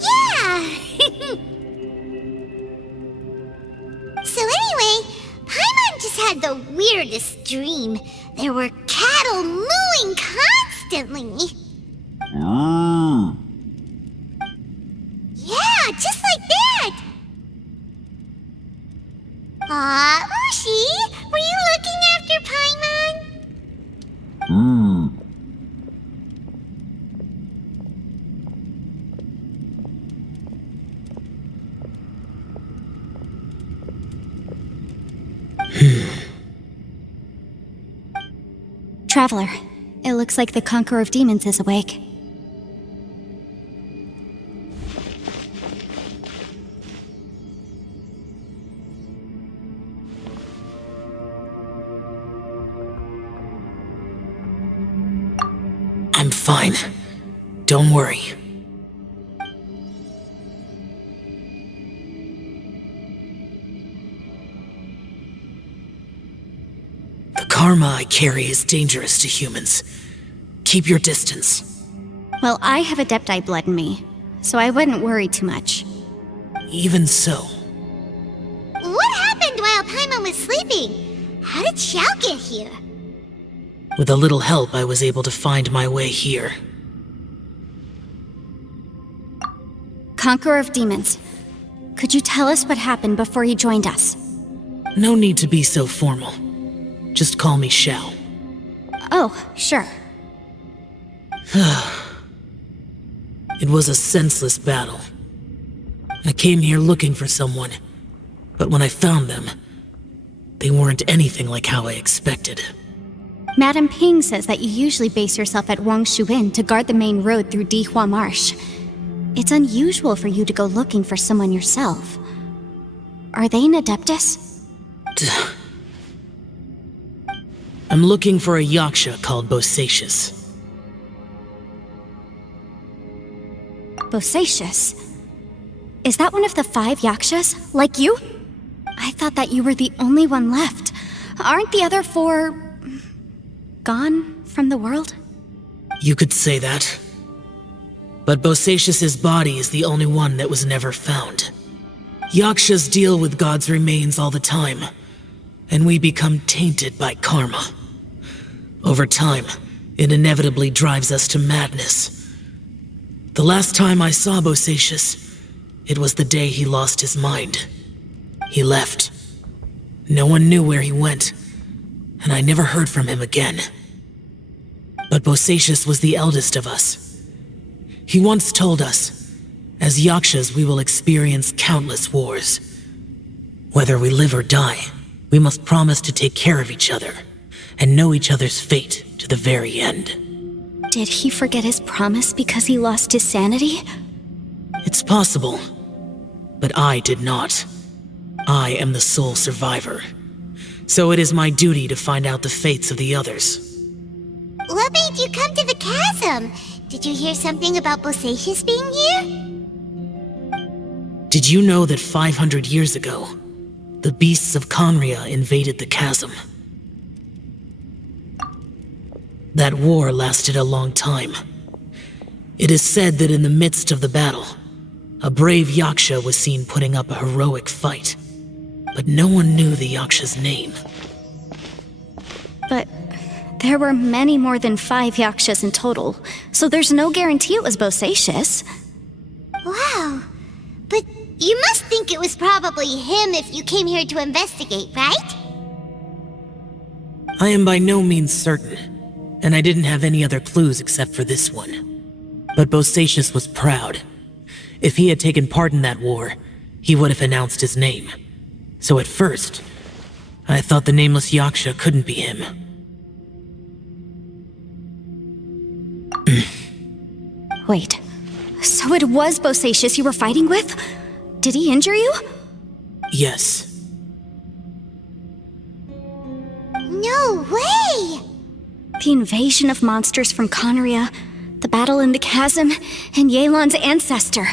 Yeah! So anyway, Paimon just had the weirdest dream. There were cattle mooing constantly. Yeah, just like that. Aw, Ushi, were you looking after Paimon? Traveler, it looks like the Conqueror of Demons is awake. Fine. Don't worry. The karma I carry is dangerous to humans. Keep your distance. Well, I have Adepti blood in me, so I wouldn't worry too much. Even so. What happened while Paimon was sleeping? How did Xiao get here? With a little help, I was able to find my way here. Conqueror of Demons, could you tell us what happened before you joined us? No need to be so formal. Just call me Xiao. Oh, sure. It was a senseless battle. I came here looking for someone, but when I found them, they weren't anything like how I expected. Madame Ping says that you usually base yourself at Wangshu Inn to guard the main road through Dihua Marsh. It's unusual for you to go looking for someone yourself. Are they an Adeptus? I'm looking for a Yaksha called Bosacius. Bosacius? Is that one of the 5 Yakshas, like you? I thought that you were the only one left. Aren't the other 4... gone from the world? You could say that. But Bosacius's body is the only one that was never found. Yakshas deal with God's remains all the time, and we become tainted by karma. Over time, it inevitably drives us to madness. The last time I saw Bosacius, it was the day he lost his mind. He left. No one knew where he went, and I never heard from him again. But Bosacius was the eldest of us. He once told us, as Yakshas we will experience countless wars. Whether we live or die, we must promise to take care of each other, and know each other's fate to the very end. Did he forget his promise because he lost his sanity? It's possible, but I did not. I am the sole survivor, so it is my duty to find out the fates of the others. What made you come to the chasm? Did you hear something about Bosacius being here? Did you know that 500 years ago, the beasts of Conria invaded the chasm? That war lasted a long time. It is said that in the midst of the battle, a brave Yaksha was seen putting up a heroic fight. But no one knew the Yaksha's name. But there were many more than 5 Yakshas in total, so there's no guarantee it was Bosacius. Wow. But you must think it was probably him if you came here to investigate, right? I am by no means certain, and I didn't have any other clues except for this one. But Bosacius was proud. If he had taken part in that war, he would have announced his name. So at first, I thought the nameless Yaksha couldn't be him. Wait, so it was Bosacius you were fighting with? Did he injure you? Yes. No way! The invasion of monsters from Conria, the battle in the chasm, and Yelan's ancestor.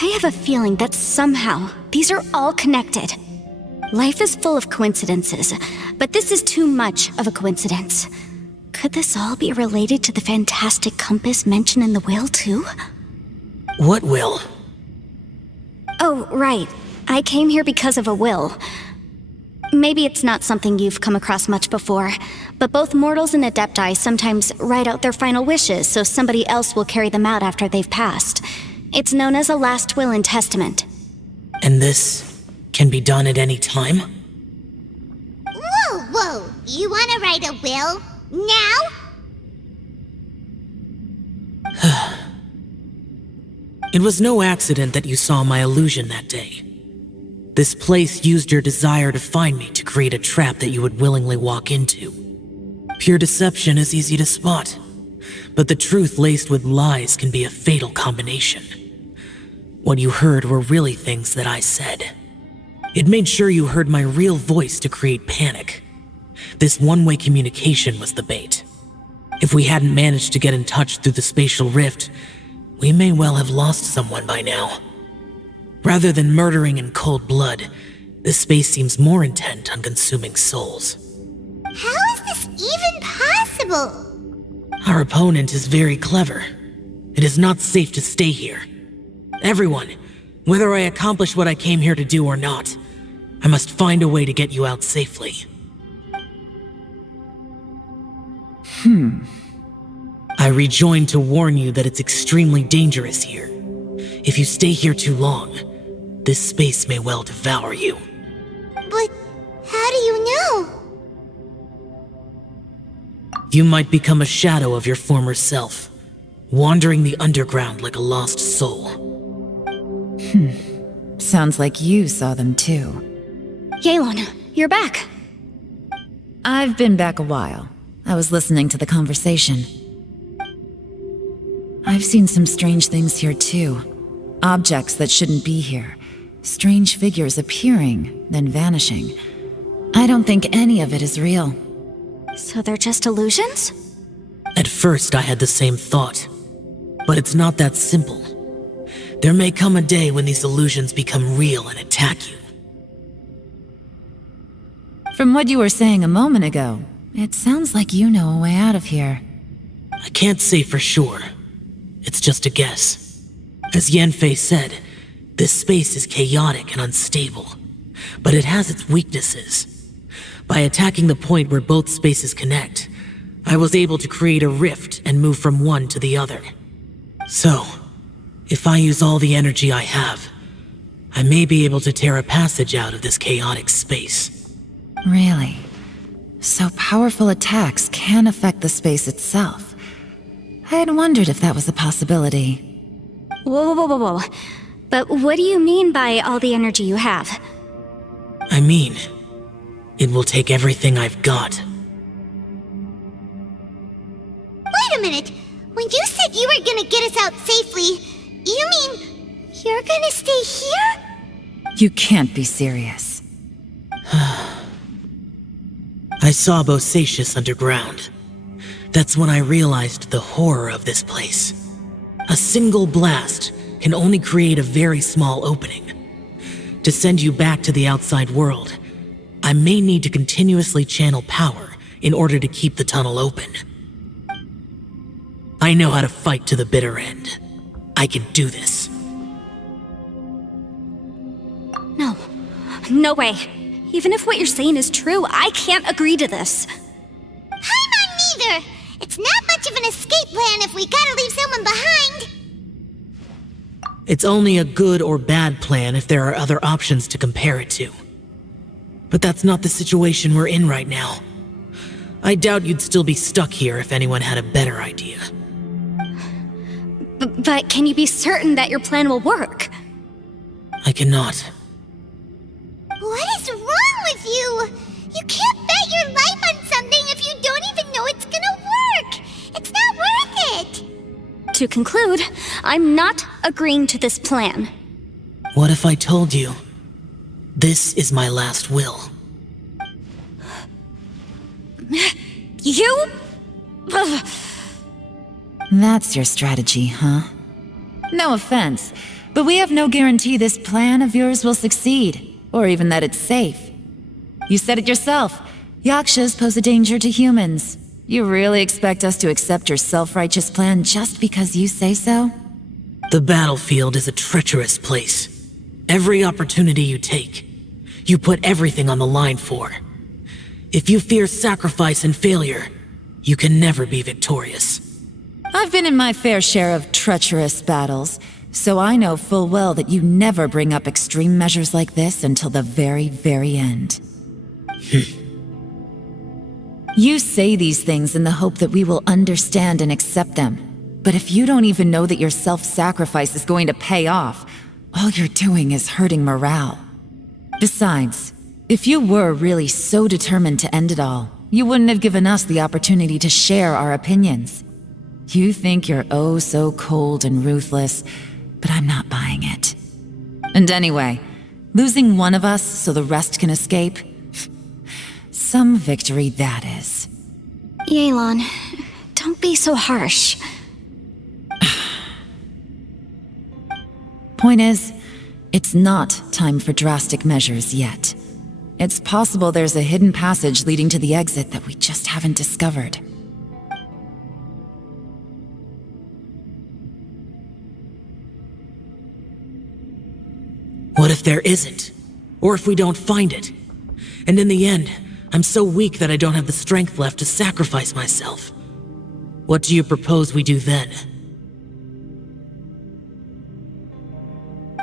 I have a feeling that somehow these are all connected. Life is full of coincidences, but this is too much of a coincidence. Could this all be related to the fantastic compass mentioned in the will, too? What will? Oh, right. I came here because of a will. Maybe it's not something you've come across much before, but both mortals and Adepti sometimes write out their final wishes so somebody else will carry them out after they've passed. It's known as a last will and testament. And this can be done at any time? Whoa! You wanna write a will? Now? It was no accident that you saw my illusion that day. This place used your desire to find me to create a trap that you would willingly walk into. Pure deception is easy to spot, but the truth laced with lies can be a fatal combination. What you heard were really things that I said. It made sure you heard my real voice to create panic. This one-way communication was the bait. If we hadn't managed to get in touch through the spatial rift, we may well have lost someone by now. Rather than murdering in cold blood, this space seems more intent on consuming souls. How is this even possible? Our opponent is very clever. It is not safe to stay here. Everyone, whether I accomplish what I came here to do or not, I must find a way to get you out safely. I rejoined to warn you that it's extremely dangerous here. If you stay here too long, this space may well devour you. But how do you know? You might become a shadow of your former self, wandering the underground like a lost soul. Sounds like you saw them too. Yelan, you're back. I've been back a while. I was listening to the conversation. I've seen some strange things here too. Objects that shouldn't be here. Strange figures appearing, then vanishing. I don't think any of it is real. So they're just illusions? At first, I had the same thought. But it's not that simple. There may come a day when these illusions become real and attack you. From what you were saying a moment ago, it sounds like you know a way out of here. I can't say for sure. It's just a guess. As Yanfei said, this space is chaotic and unstable, but it has its weaknesses. By attacking the point where both spaces connect, I was able to create a rift and move from one to the other. So, if I use all the energy I have, I may be able to tear a passage out of this chaotic space. Really? So powerful attacks can affect the space itself. I had wondered if that was a possibility. Whoa. But what do you mean by all the energy you have? I mean, it will take everything I've got. Wait a minute. When you said you were gonna get us out safely, you mean you're gonna stay here? You can't be serious. I saw Bosacius underground. That's when I realized the horror of this place. A single blast can only create a very small opening. To send you back to the outside world, I may need to continuously channel power in order to keep the tunnel open. I know how to fight to the bitter end. I can do this. No way. Even if what you're saying is true, I can't agree to this. Paimon neither! It's not much of an escape plan if we gotta leave someone behind! It's only a good or bad plan if there are other options to compare it to. But that's not the situation we're in right now. I doubt you'd still be stuck here if anyone had a better idea. But can you be certain that your plan will work? I cannot. What is wrong with you? You can't bet your life on something if you don't even know it's gonna work! It's not worth it! To conclude, I'm not agreeing to this plan. What if I told you, this is my last will? You? Ugh. That's your strategy, huh? No offense, but we have no guarantee this plan of yours will succeed, or even that it's safe. You said it yourself. Yakshas pose a danger to humans. You really expect us to accept your self-righteous plan just because you say so? The battlefield is a treacherous place. Every opportunity you take, you put everything on the line for. If you fear sacrifice and failure, you can never be victorious. I've been in my fair share of treacherous battles, so I know full well that you never bring up extreme measures like this until the very, very end. You say these things in the hope that we will understand and accept them. But if you don't even know that your self-sacrifice is going to pay off, all you're doing is hurting morale. Besides, if you were really so determined to end it all, you wouldn't have given us the opportunity to share our opinions. You think you're oh so cold and ruthless, but I'm not buying it. And anyway, losing one of us so the rest can escape? Some victory that is. Yelan, don't be so harsh. Point is, it's not time for drastic measures yet. It's possible there's a hidden passage leading to the exit that we just haven't discovered. What if there isn't? Or if we don't find it? And in the end, I'm so weak that I don't have the strength left to sacrifice myself. What do you propose we do then?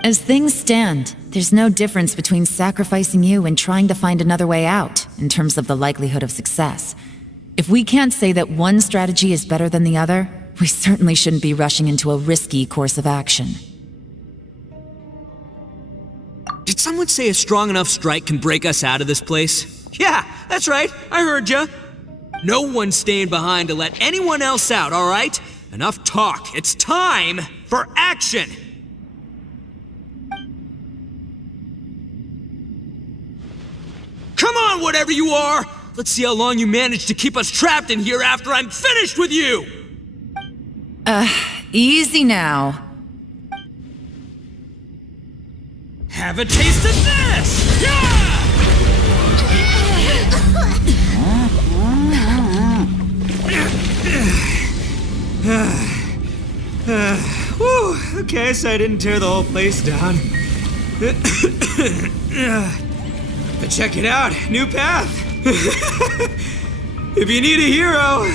As things stand, there's no difference between sacrificing you and trying to find another way out, in terms of the likelihood of success. If we can't say that one strategy is better than the other, we certainly shouldn't be rushing into a risky course of action. Did someone say a strong enough strike can break us out of this place? Yeah, that's right, I heard ya. No one's staying behind to let anyone else out, alright? Enough talk, it's time for action! Come on, whatever you are! Let's see how long you manage to keep us trapped in here after I'm finished with you! Easy now. Have a taste of this! Yeah! Whew, okay, so I didn't tear the whole place down. But check it out, new path. If you need a hero,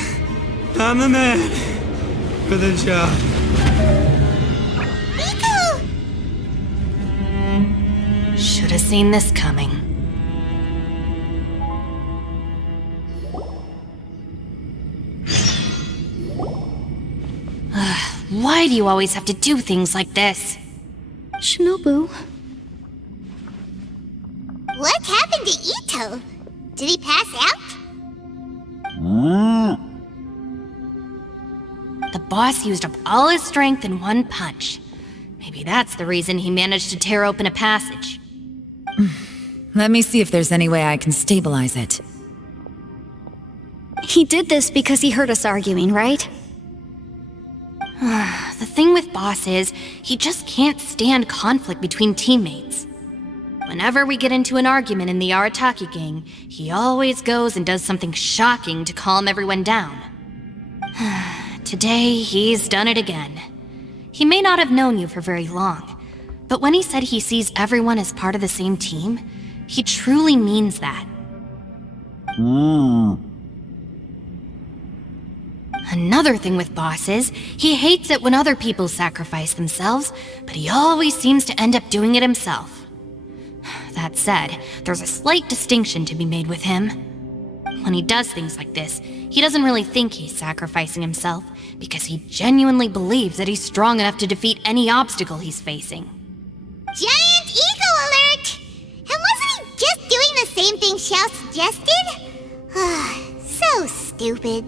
I'm the man for the job. Should have seen this coming. Why do you always have to do things like this? Shinobu. What happened to Ito? Did he pass out? The boss used up all his strength in one punch. Maybe that's the reason he managed to tear open a passage. Let me see if there's any way I can stabilize it. He did this because he heard us arguing, right? The thing with Boss is, he just can't stand conflict between teammates. Whenever we get into an argument in the Arataki gang, he always goes and does something shocking to calm everyone down. Today, he's done it again. He may not have known you for very long, but when he said he sees everyone as part of the same team, he truly means that. Another thing with Boss is, he hates it when other people sacrifice themselves, but he always seems to end up doing it himself. That said, there's a slight distinction to be made with him. When he does things like this, he doesn't really think he's sacrificing himself, because he genuinely believes that he's strong enough to defeat any obstacle he's facing. Giant ego alert! And wasn't he just doing the same thing Xiao suggested? So stupid.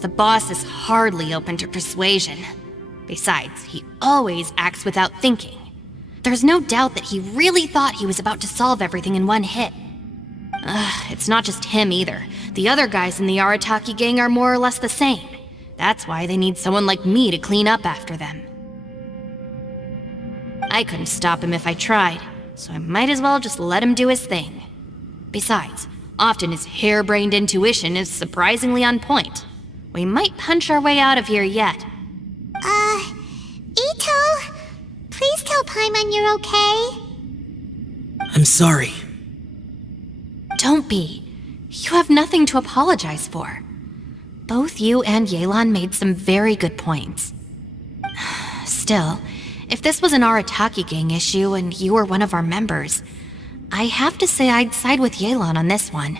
The boss is hardly open to persuasion. Besides, he always acts without thinking. There's no doubt that he really thought he was about to solve everything in one hit. It's not just him either. The other guys in the Arataki gang are more or less the same. That's why they need someone like me to clean up after them. I couldn't stop him if I tried, so I might as well just let him do his thing. Besides, often his harebrained intuition is surprisingly on point. We might punch our way out of here yet. Ito, please tell Paimon you're okay. I'm sorry. Don't be. You have nothing to apologize for. Both you and Yelan made some very good points. Still, if this was an Arataki gang issue and you were one of our members, I have to say I'd side with Yelan on this one.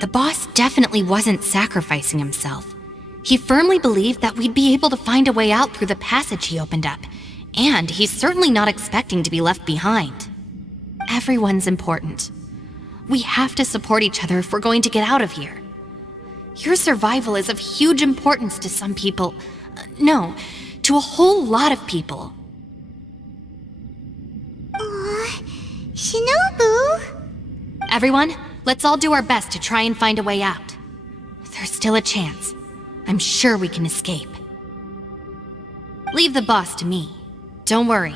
The boss definitely wasn't sacrificing himself. He firmly believed that we'd be able to find a way out through the passage he opened up, and he's certainly not expecting to be left behind. Everyone's important. We have to support each other if we're going to get out of here. Your survival is of huge importance to some people. No, to a whole lot of people. Shinobu? Everyone, let's all do our best to try and find a way out. There's still a chance. I'm sure we can escape. Leave the boss to me. Don't worry.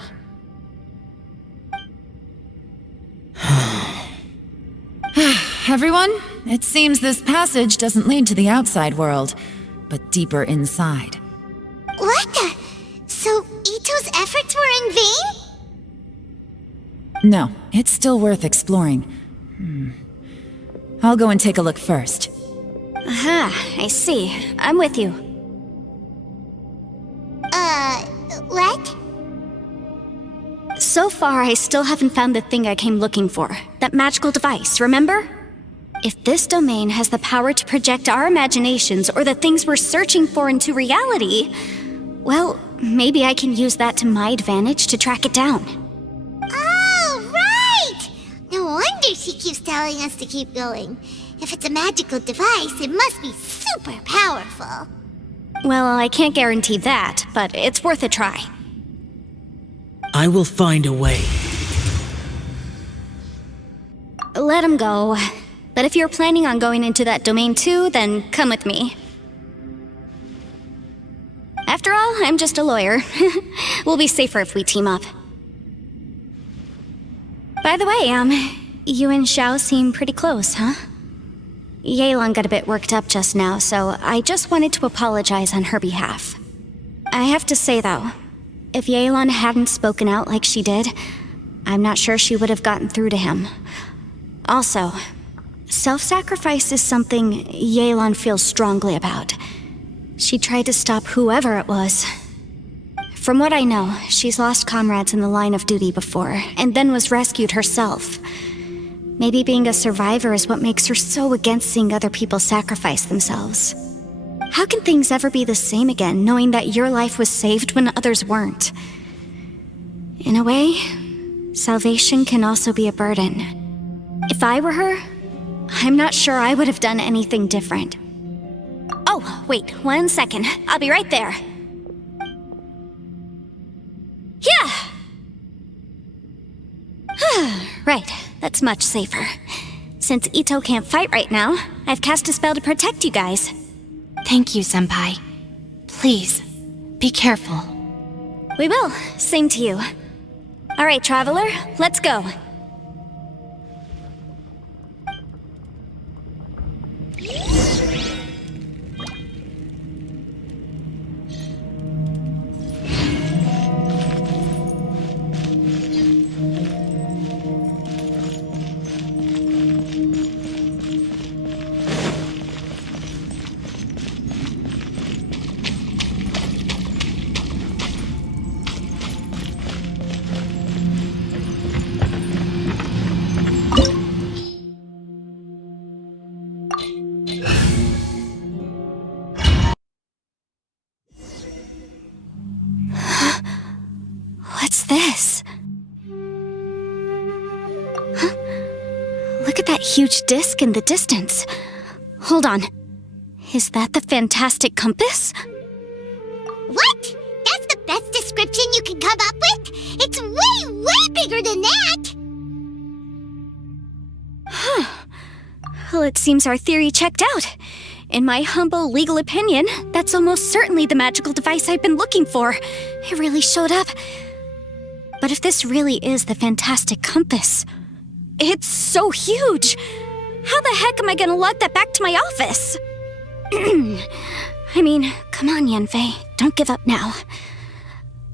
Everyone, it seems this passage doesn't lead to the outside world, but deeper inside. What the? So Ito's efforts were in vain? No, it's still worth exploring. I'll go and take a look first. Aha, I see. I'm with you. What? So far, I still haven't found the thing I came looking for. That magical device, remember? If this domain has the power to project our imaginations or the things we're searching for into reality, well, maybe I can use that to my advantage to track it down. Oh, right! No wonder she keeps telling us to keep going. If it's a magical device, it must be super powerful. Well, I can't guarantee that, but it's worth a try. I will find a way. Let him go. But if you're planning on going into that domain too, then come with me. After all, I'm just a lawyer. We'll be safer if we team up. By the way, you and Xiao seem pretty close, huh? Yelan got a bit worked up just now, so I just wanted to apologize on her behalf. I have to say, though, if Yelan hadn't spoken out like she did, I'm not sure she would have gotten through to him. Also, self-sacrifice is something Yelan feels strongly about. She tried to stop whoever it was. From what I know, she's lost comrades in the line of duty before, and then was rescued herself. Maybe being a survivor is what makes her so against seeing other people sacrifice themselves. How can things ever be the same again, knowing that your life was saved when others weren't? In a way, salvation can also be a burden. If I were her, I'm not sure I would have done anything different. Oh, wait, 1 second. I'll be right there. Yeah! Right, that's much safer. Since Ito can't fight right now, I've cast a spell to protect you guys. Thank you, Senpai. Please, be careful. We will. Same to you. All right, Traveler, let's go. What's this? Huh? Look at that huge disc in the distance. Hold on. Is that the fantastic compass? What? That's the best description you can come up with? It's way, way bigger than that! Huh. Well, it seems our theory checked out. In my humble legal opinion, that's almost certainly the magical device I've been looking for. It really showed up. But if this really is the fantastic compass, it's so huge! How the heck am I gonna lug that back to my office? I mean, come on, Yanfei. Don't give up now.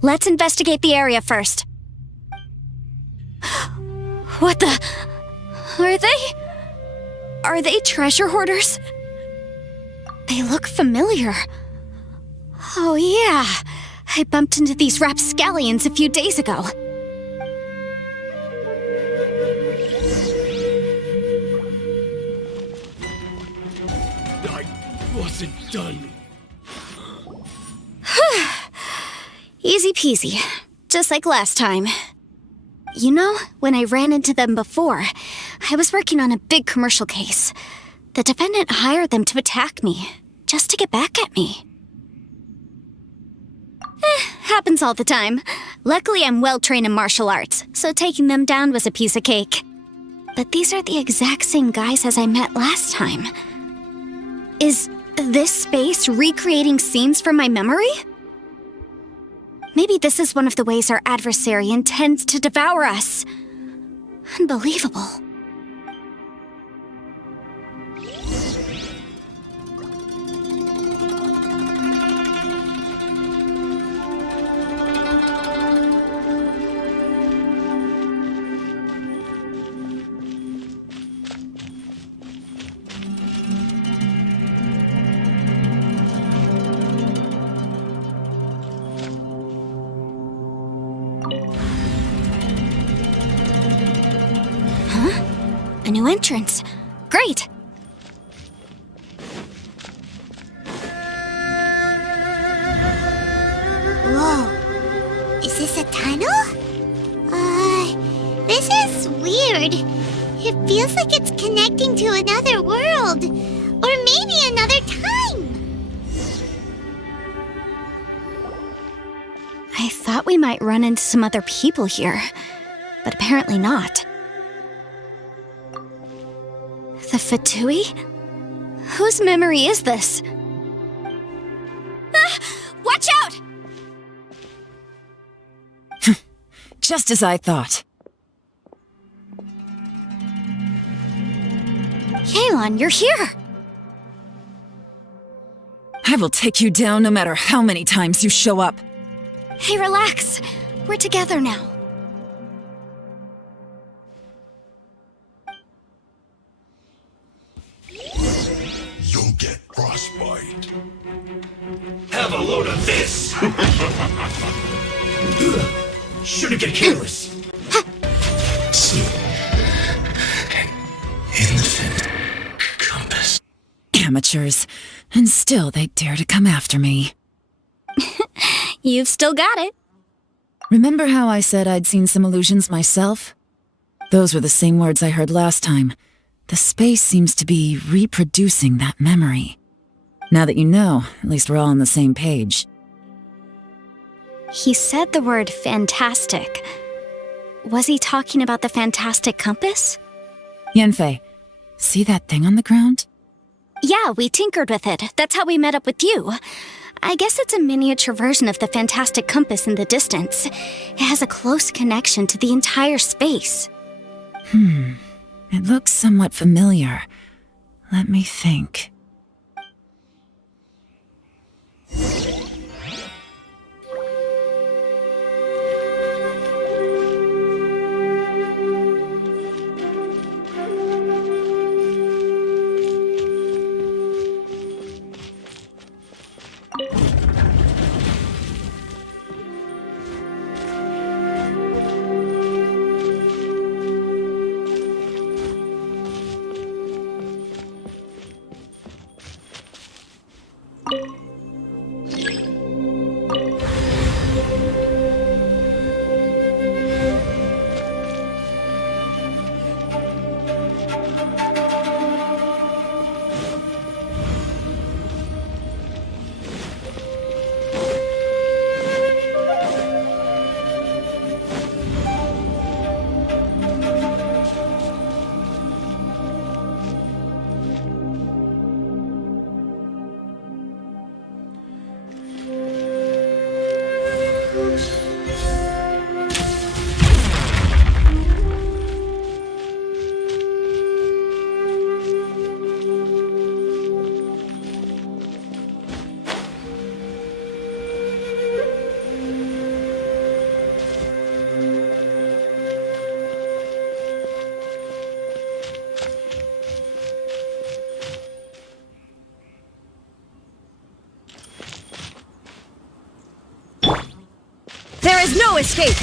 Let's investigate the area first. What the? Are they treasure hoarders? They look familiar. Oh yeah, I bumped into these rapscallions a few days ago. I wasn't done. Easy peasy, just like last time. You know, when I ran into them before, I was working on a big commercial case. The defendant hired them to attack me, just to get back at me. Happens all the time. Luckily, I'm well-trained in martial arts, so taking them down was a piece of cake. But these are the exact same guys as I met last time. Is This space recreating scenes from my memory? Maybe this is one of the ways our adversary intends to devour us. Unbelievable. A new entrance. Great! Whoa. Is this a tunnel? This is weird. It feels like it's connecting to another world. Or maybe another time. I thought we might run into some other people here, but apparently not. The Fatui? Whose memory is this? Ah! Watch out! Just as I thought. Yelan, you're here! I will take you down no matter how many times you show up. Hey, relax. We're together now. You'll get frostbite. Have a load of this! Shouldn't get careless. Infant compass. Amateurs. And still they dare to come after me. You've still got it. Remember how I said I'd seen some illusions myself? Those were the same words I heard last time. The space seems to be reproducing that memory. Now that you know, at least we're all on the same page. He said the word fantastic. Was he talking about the fantastic compass? Yanfei, see that thing on the ground? Yeah, we tinkered with it. That's how we met up with you. I guess it's a miniature version of the fantastic compass in the distance. It has a close connection to the entire space. It looks somewhat familiar. Let me think. There is no escape!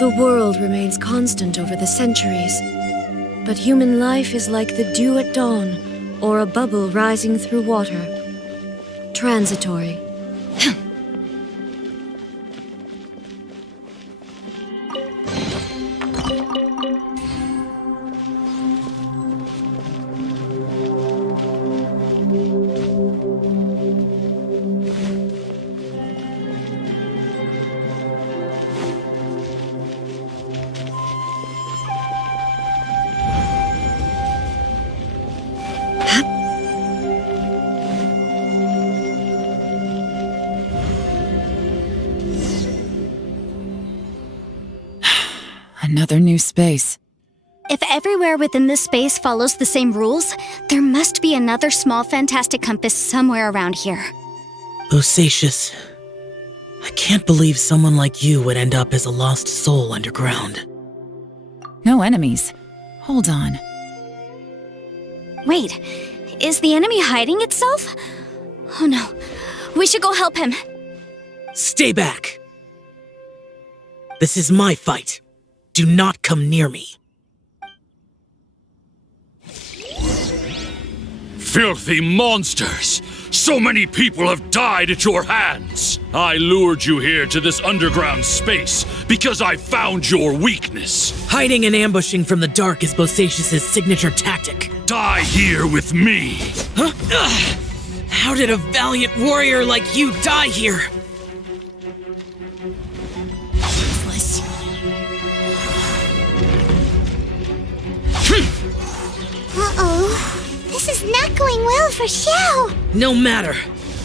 The world remains constant over the centuries, but human life is like the dew at dawn, or a bubble rising through water. Transitory. Another new space. If everywhere within this space follows the same rules, there must be another small fantastic compass somewhere around here. Bosacius, I can't believe someone like you would end up as a lost soul underground. No enemies. Hold on. Wait, is the enemy hiding itself? Oh no, we should go help him. Stay back! This is my fight. Do not come near me. Filthy monsters! So many people have died at your hands! I lured you here to this underground space because I found your weakness. Hiding and ambushing from the dark is Bosacius' signature tactic. Die here with me! Huh? How did a valiant warrior like you die here? Uh-oh. This is not going well for Xiao. No matter.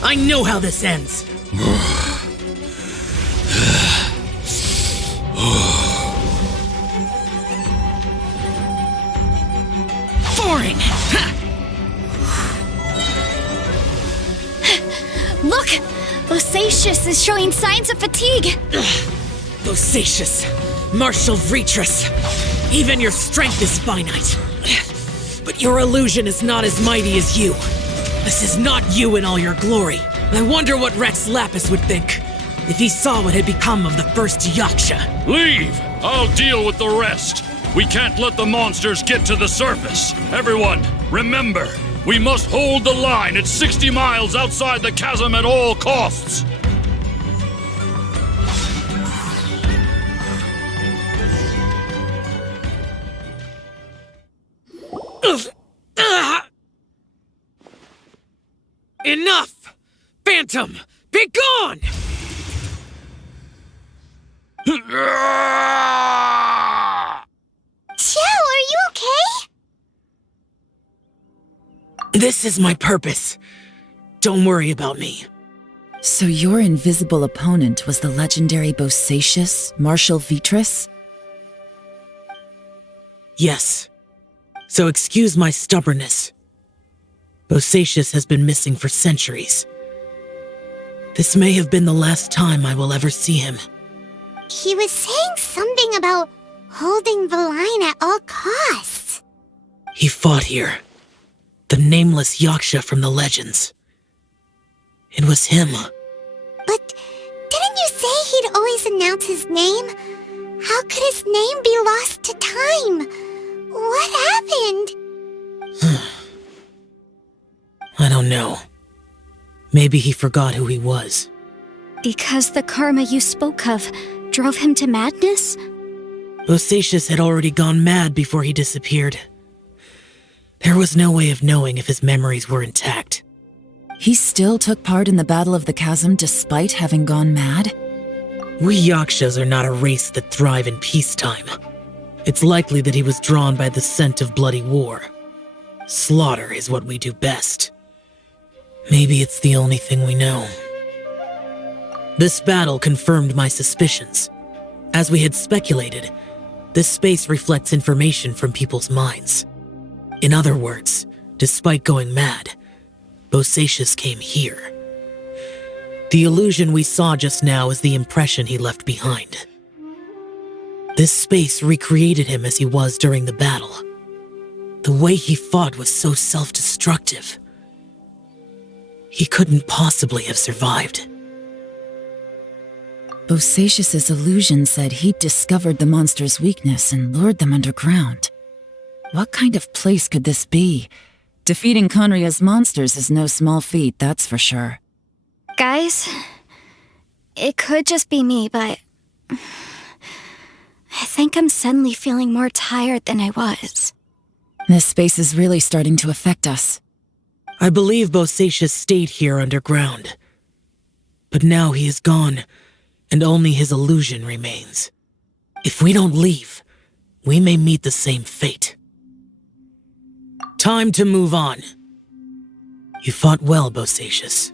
I know how this ends. Boring! Look! Bosacius is showing signs of fatigue. Bosacius, Martial Vretress. Even your strength is finite. But your illusion is not as mighty as you. This is not you in all your glory. I wonder what Rex Lapis would think if he saw what had become of the first Yaksha. Leave! I'll deal with the rest. We can't let the monsters get to the surface. Everyone, remember, we must hold the line at 60 miles outside the chasm at all costs. Enough! Phantom, be gone! Xiao, are you okay? This is my purpose. Don't worry about me. So your invisible opponent was the legendary Bosacius, Martial Vretress? Yes. So excuse my stubbornness. Bosacius has been missing for centuries. This may have been the last time I will ever see him. He was saying something about holding the line at all costs. He fought here. The nameless Yaksha from the legends. It was him. But didn't you say he'd always announce his name? How could his name be lost to time? What happened? I don't know. Maybe he forgot who he was. Because the karma you spoke of drove him to madness? Bosacius had already gone mad before he disappeared. There was no way of knowing if his memories were intact. He still took part in the Battle of the Chasm despite having gone mad? We Yakshas are not a race that thrive in peacetime. It's likely that he was drawn by the scent of bloody war. Slaughter is what we do best. Maybe it's the only thing we know. This battle confirmed my suspicions. As we had speculated, this space reflects information from people's minds. In other words, despite going mad, Bosacius came here. The illusion we saw just now is the impression he left behind. This space recreated him as he was during the battle. The way he fought was so self-destructive. He couldn't possibly have survived. Bosacius's illusion said he'd discovered the monster's weakness and lured them underground. What kind of place could this be? Defeating Conria's monsters is no small feat, that's for sure. Guys, it could just be me, but I think I'm suddenly feeling more tired than I was. This space is really starting to affect us. I believe Bosacius stayed here underground. But now he is gone, and only his illusion remains. If we don't leave, we may meet the same fate. Time to move on. You fought well, Bosacius.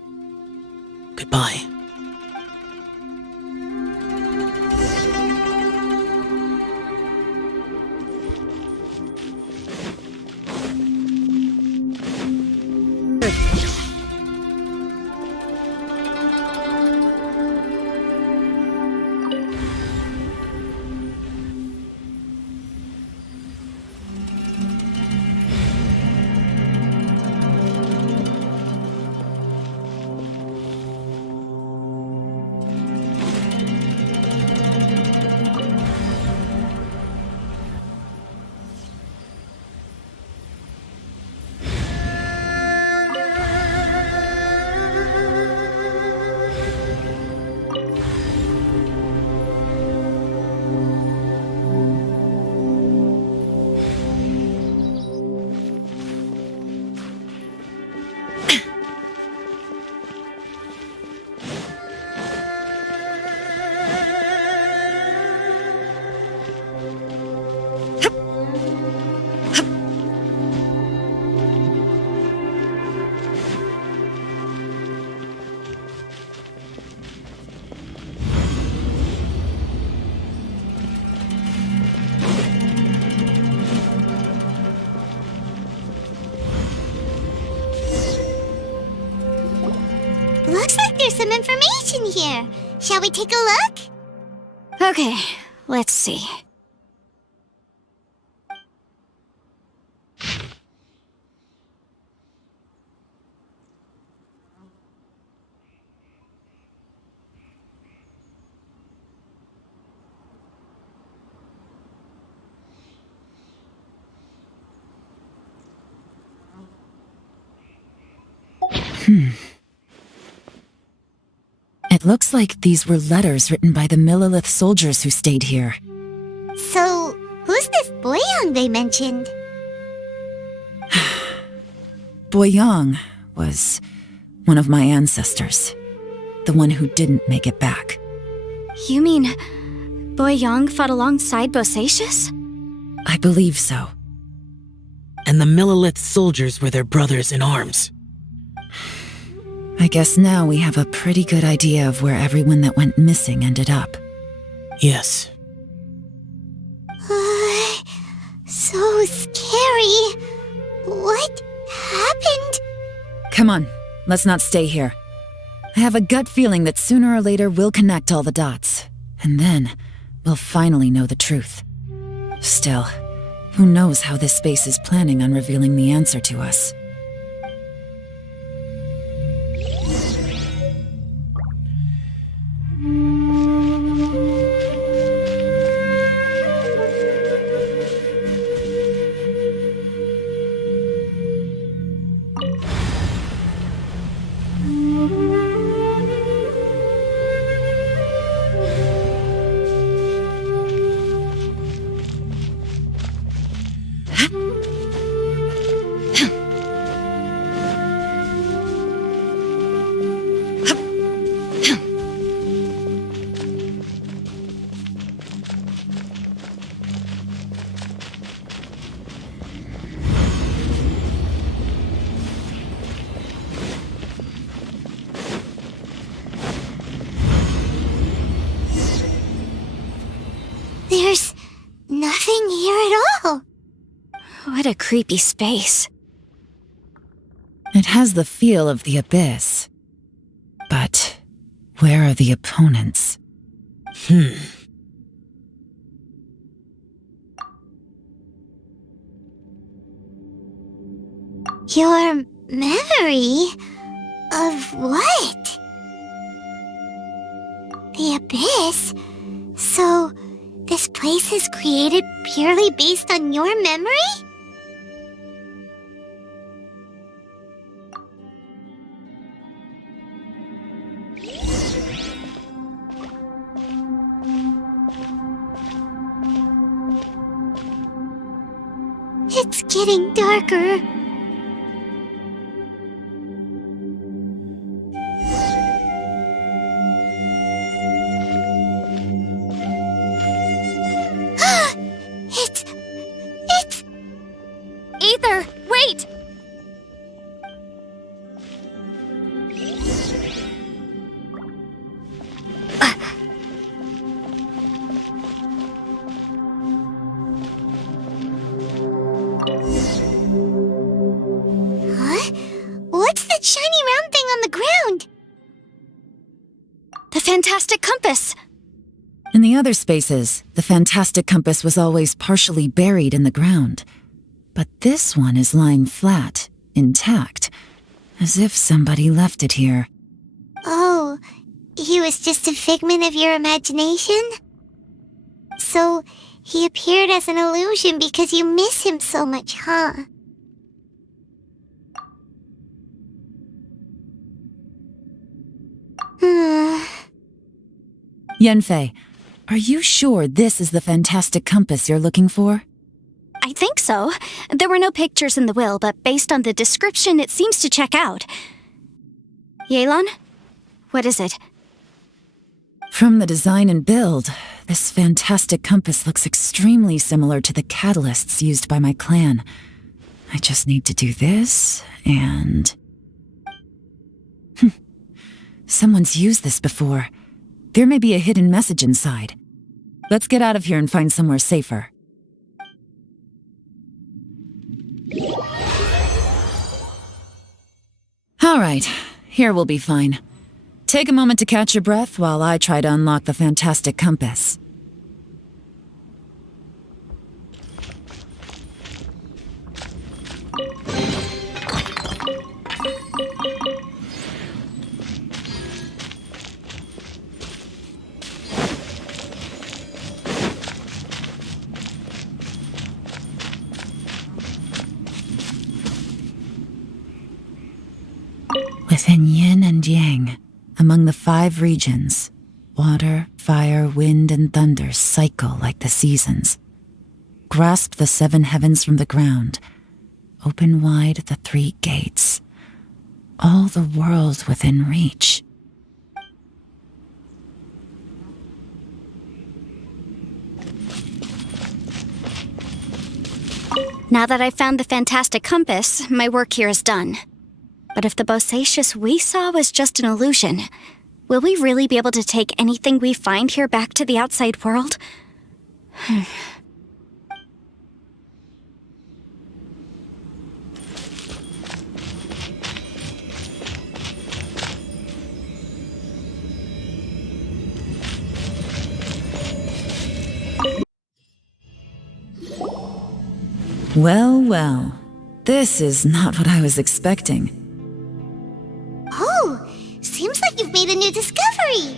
Goodbye. Looks like there's some information here. Shall we take a look? Okay, let's see. It looks like these were letters written by the Millelith soldiers who stayed here. So, who's this Boyang they mentioned? Boyang was one of my ancestors. The one who didn't make it back. You mean Boyang fought alongside Bosacius? I believe so. And the Millelith soldiers were their brothers in arms. I guess now we have a pretty good idea of where everyone that went missing ended up. Yes. So scary. What happened? Come on, let's not stay here. I have a gut feeling that sooner or later we'll connect all the dots. And then, we'll finally know the truth. Still, who knows how this space is planning on revealing the answer to us. There's nothing here at all. What a creepy space. It has the feel of the abyss. But where are the opponents? Your memory of what? The Abyss? So, this place is created purely based on your memory? It's getting darker. It's... Aether, wait! Huh? What's that shiny round thing on the ground? The fantastic compass! In the other spaces, the fantastic compass was always partially buried in the ground. But this one is lying flat, intact, as if somebody left it here. Oh, he was just a figment of your imagination? So, he appeared as an illusion because you miss him so much, huh? Yanfei, are you sure this is the fantastic compass you're looking for? I think so. There were no pictures in the will, but based on the description, it seems to check out. Yelan? What is it? From the design and build, this fantastic compass looks extremely similar to the catalysts used by my clan. I just need to do this, and... Someone's used this before. There may be a hidden message inside. Let's get out of here and find somewhere safer. All right, here we'll be fine. Take a moment to catch your breath while I try to unlock the fantastic compass. Within yin and yang, among the 5 regions, water, fire, wind, and thunder cycle like the seasons. Grasp the 7 heavens from the ground. Open wide the 3 gates. All the world within reach. Now that I've found the fantastic compass, my work here is done. But if the Bosacious we saw was just an illusion, will we really be able to take anything we find here back to the outside world? Well, well. This is not what I was expecting. Oh, seems like you've made a new discovery.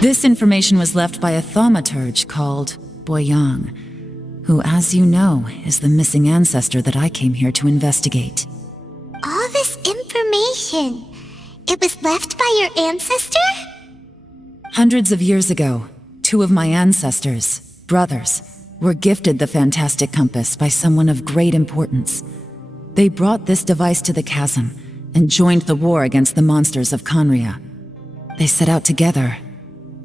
This information was left by a thaumaturge called Boyang, who, as you know, is the missing ancestor that I came here to investigate. All this information, it was left by your ancestor? Hundreds of years ago, 2 of my ancestors, brothers, were gifted the fantastic compass by someone of great importance. They brought this device to the chasm and joined the war against the monsters of Conria. They set out together,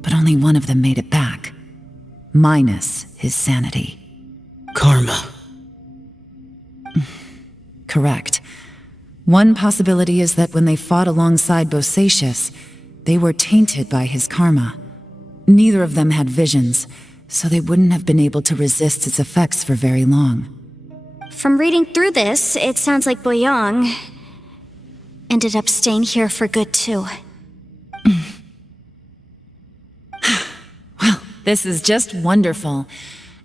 but only one of them made it back, minus his sanity. Karma. Correct. One possibility is that when they fought alongside Bosacius, they were tainted by his karma. Neither of them had visions, so they wouldn't have been able to resist its effects for very long. From reading through this, it sounds like Boyang ended up staying here for good too. Well, this is just wonderful.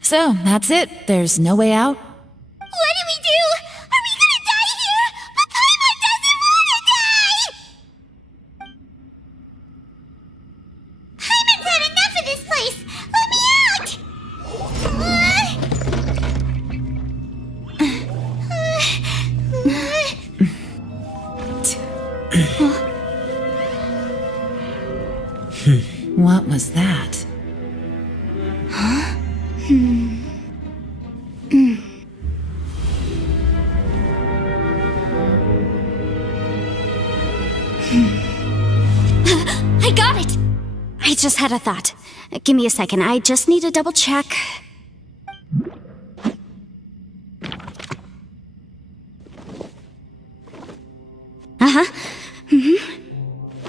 So, that's it. There's no way out? What do we do? Are we gonna die here? But Paimon doesn't wanna die! Paimon's had enough of this place! Let me out! What was that? I got it! I just had a thought. Give me a second, I just need to double check.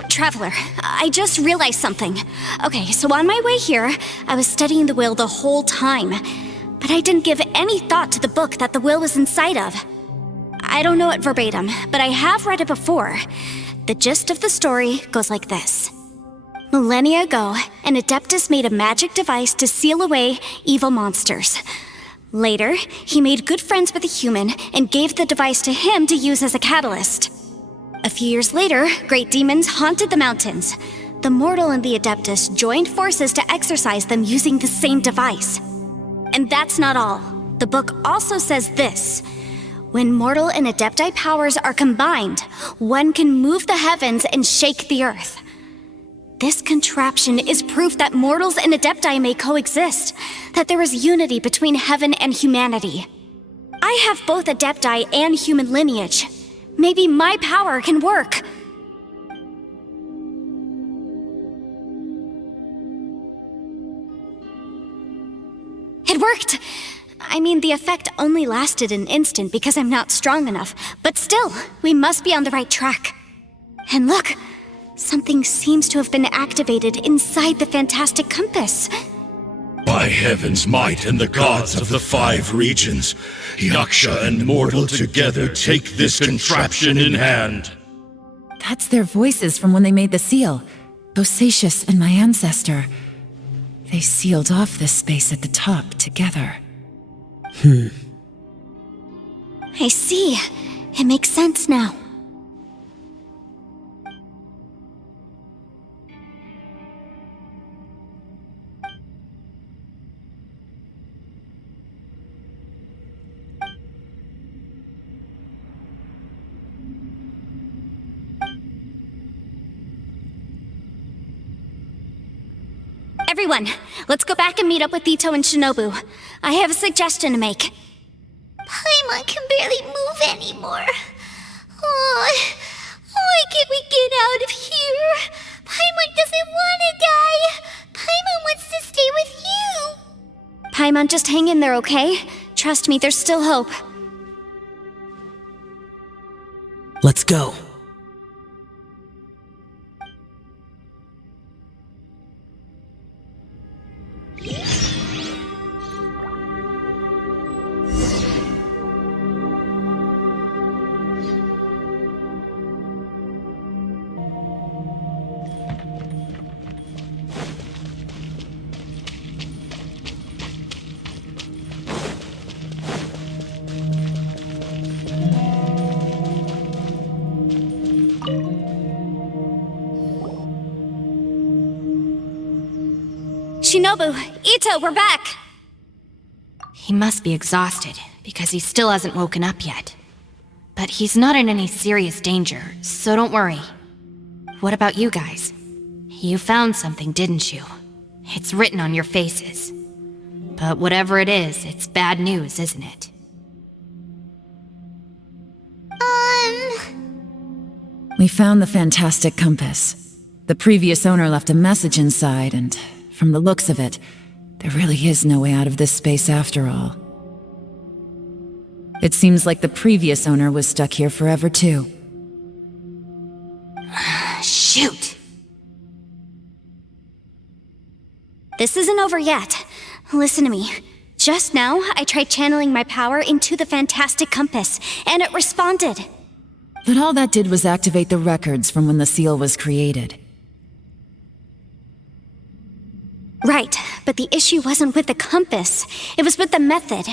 Traveler, I just realized something. Okay, so on my way here, I was studying the will the whole time, but I didn't give any thought to the book that the will was inside of. I don't know it verbatim, but I have read it before. The gist of the story goes like this. Millennia ago, an Adeptus made a magic device to seal away evil monsters. Later, he made good friends with a human and gave the device to him to use as a catalyst. A few years later, great demons haunted the mountains. The mortal and the Adeptus joined forces to exorcise them using the same device. And that's not all. The book also says this. When mortal and Adepti powers are combined, one can move the heavens and shake the earth. This contraption is proof that mortals and Adepti may coexist, that there is unity between heaven and humanity. I have both Adepti and human lineage. Maybe my power can work. It worked! I mean, the effect only lasted an instant because I'm not strong enough, but still, we must be on the right track. And look, something seems to have been activated inside the fantastic compass. By heaven's might and the gods of the 5 regions, Yaksha and mortal together take this contraption in hand. That's their voices from when they made the seal. Bosacius and my ancestor. They sealed off this space at the top together. I see. It makes sense now. Everyone, let's go back and meet up with Ito and Shinobu. I have a suggestion to make. Paimon can barely move anymore. Oh, why can't we get out of here? Paimon doesn't want to die. Paimon wants to stay with you. Paimon, just hang in there, okay? Trust me, there's still hope. Let's go. Shinobu, Ito, we're back! He must be exhausted, because he still hasn't woken up yet. But he's not in any serious danger, so don't worry. What about you guys? You found something, didn't you? It's written on your faces. But whatever it is, it's bad news, isn't it? We found the fantastic compass. The previous owner left a message inside, and from the looks of it, there really is no way out of this space after all. It seems like the previous owner was stuck here forever too. Shoot! This isn't over yet. Listen to me. Just now, I tried channeling my power into the fantastic compass, and it responded. But all that did was activate the records from when the seal was created. Right, but the issue wasn't with the compass. It was with the method.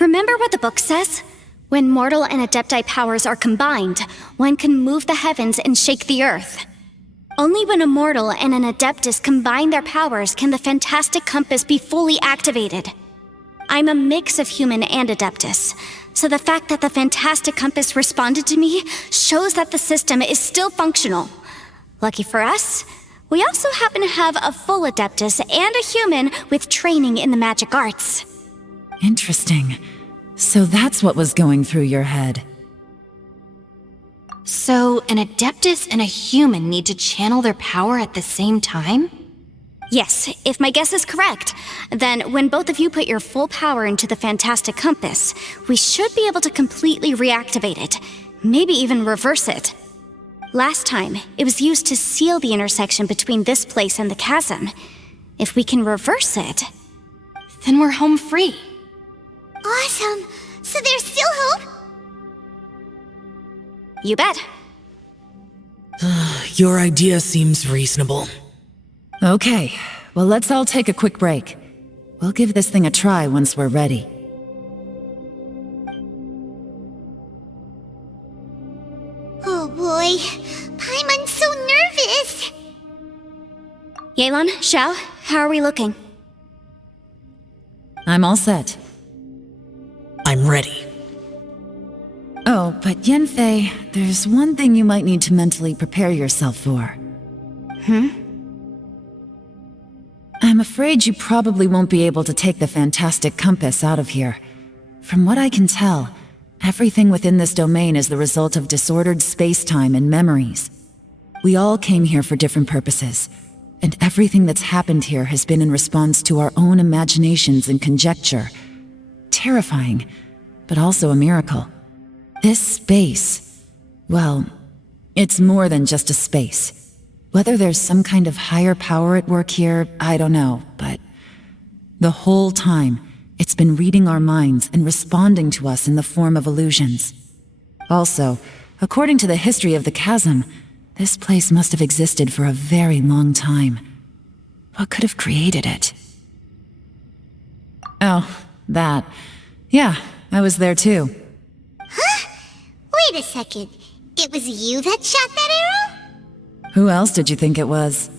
Remember what the book says? When mortal and adepti powers are combined, one can move the heavens and shake the earth. Only when a mortal and an adeptus combine their powers can the fantastic compass be fully activated. I'm a mix of human and adeptus, so the fact that the fantastic compass responded to me shows that the system is still functional. Lucky for us, we also happen to have a full adeptus and a human with training in the magic arts. Interesting. So that's what was going through your head. So, an Adeptus and a human need to channel their power at the same time? Yes, if my guess is correct, then when both of you put your full power into the fantastic compass, we should be able to completely reactivate it, maybe even reverse it. Last time, it was used to seal the intersection between this place and the chasm. If we can reverse it, then we're home free. Awesome! So there's still hope? You bet. Your idea seems reasonable. Okay, well let's all take a quick break. We'll give this thing a try once we're ready. Oh boy, Paimon's so nervous! Yelan, Xiao, how are we looking? I'm all set. I'm ready. Oh, but Yanfei, there's one thing you might need to mentally prepare yourself for. I'm afraid you probably won't be able to take the fantastic compass out of here. From what I can tell, everything within this domain is the result of disordered space-time and memories. We all came here for different purposes, and everything that's happened here has been in response to our own imaginations and conjecture. Terrifying, but also a miracle. This space, well, it's more than just a space. Whether there's some kind of higher power at work here, I don't know, but the whole time, it's been reading our minds and responding to us in the form of illusions. Also, according to the history of the chasm, this place must have existed for a very long time. What could have created it? Oh, that. Yeah, I was there too. Huh? Wait a second. It was you that shot that arrow? Who else did you think it was?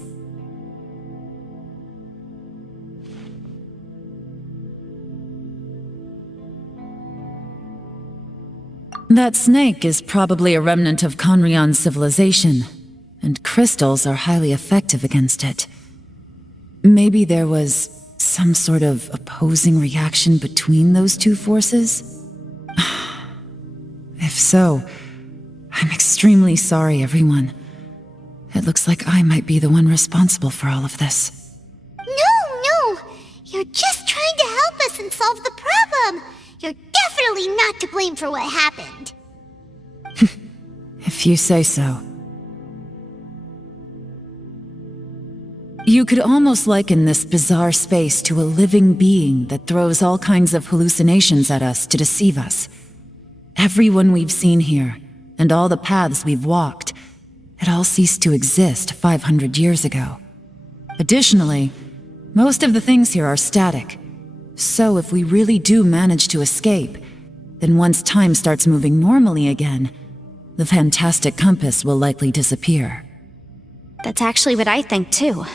That snake is probably a remnant of Conrion's civilization, and crystals are highly effective against it. Maybe there was some sort of opposing reaction between those two forces? If so, I'm extremely sorry, everyone. It looks like I might be the one responsible for all of this. No! You're just trying to help us and solve the problem! You're definitely not to blame for what happened. If you say so. You could almost liken this bizarre space to a living being that throws all kinds of hallucinations at us to deceive us. Everyone we've seen here, and all the paths we've walked, it all ceased to exist 500 years ago. Additionally, most of the things here are static. So if we really do manage to escape, then once time starts moving normally again, the fantastic compass will likely disappear. That's actually what I think too.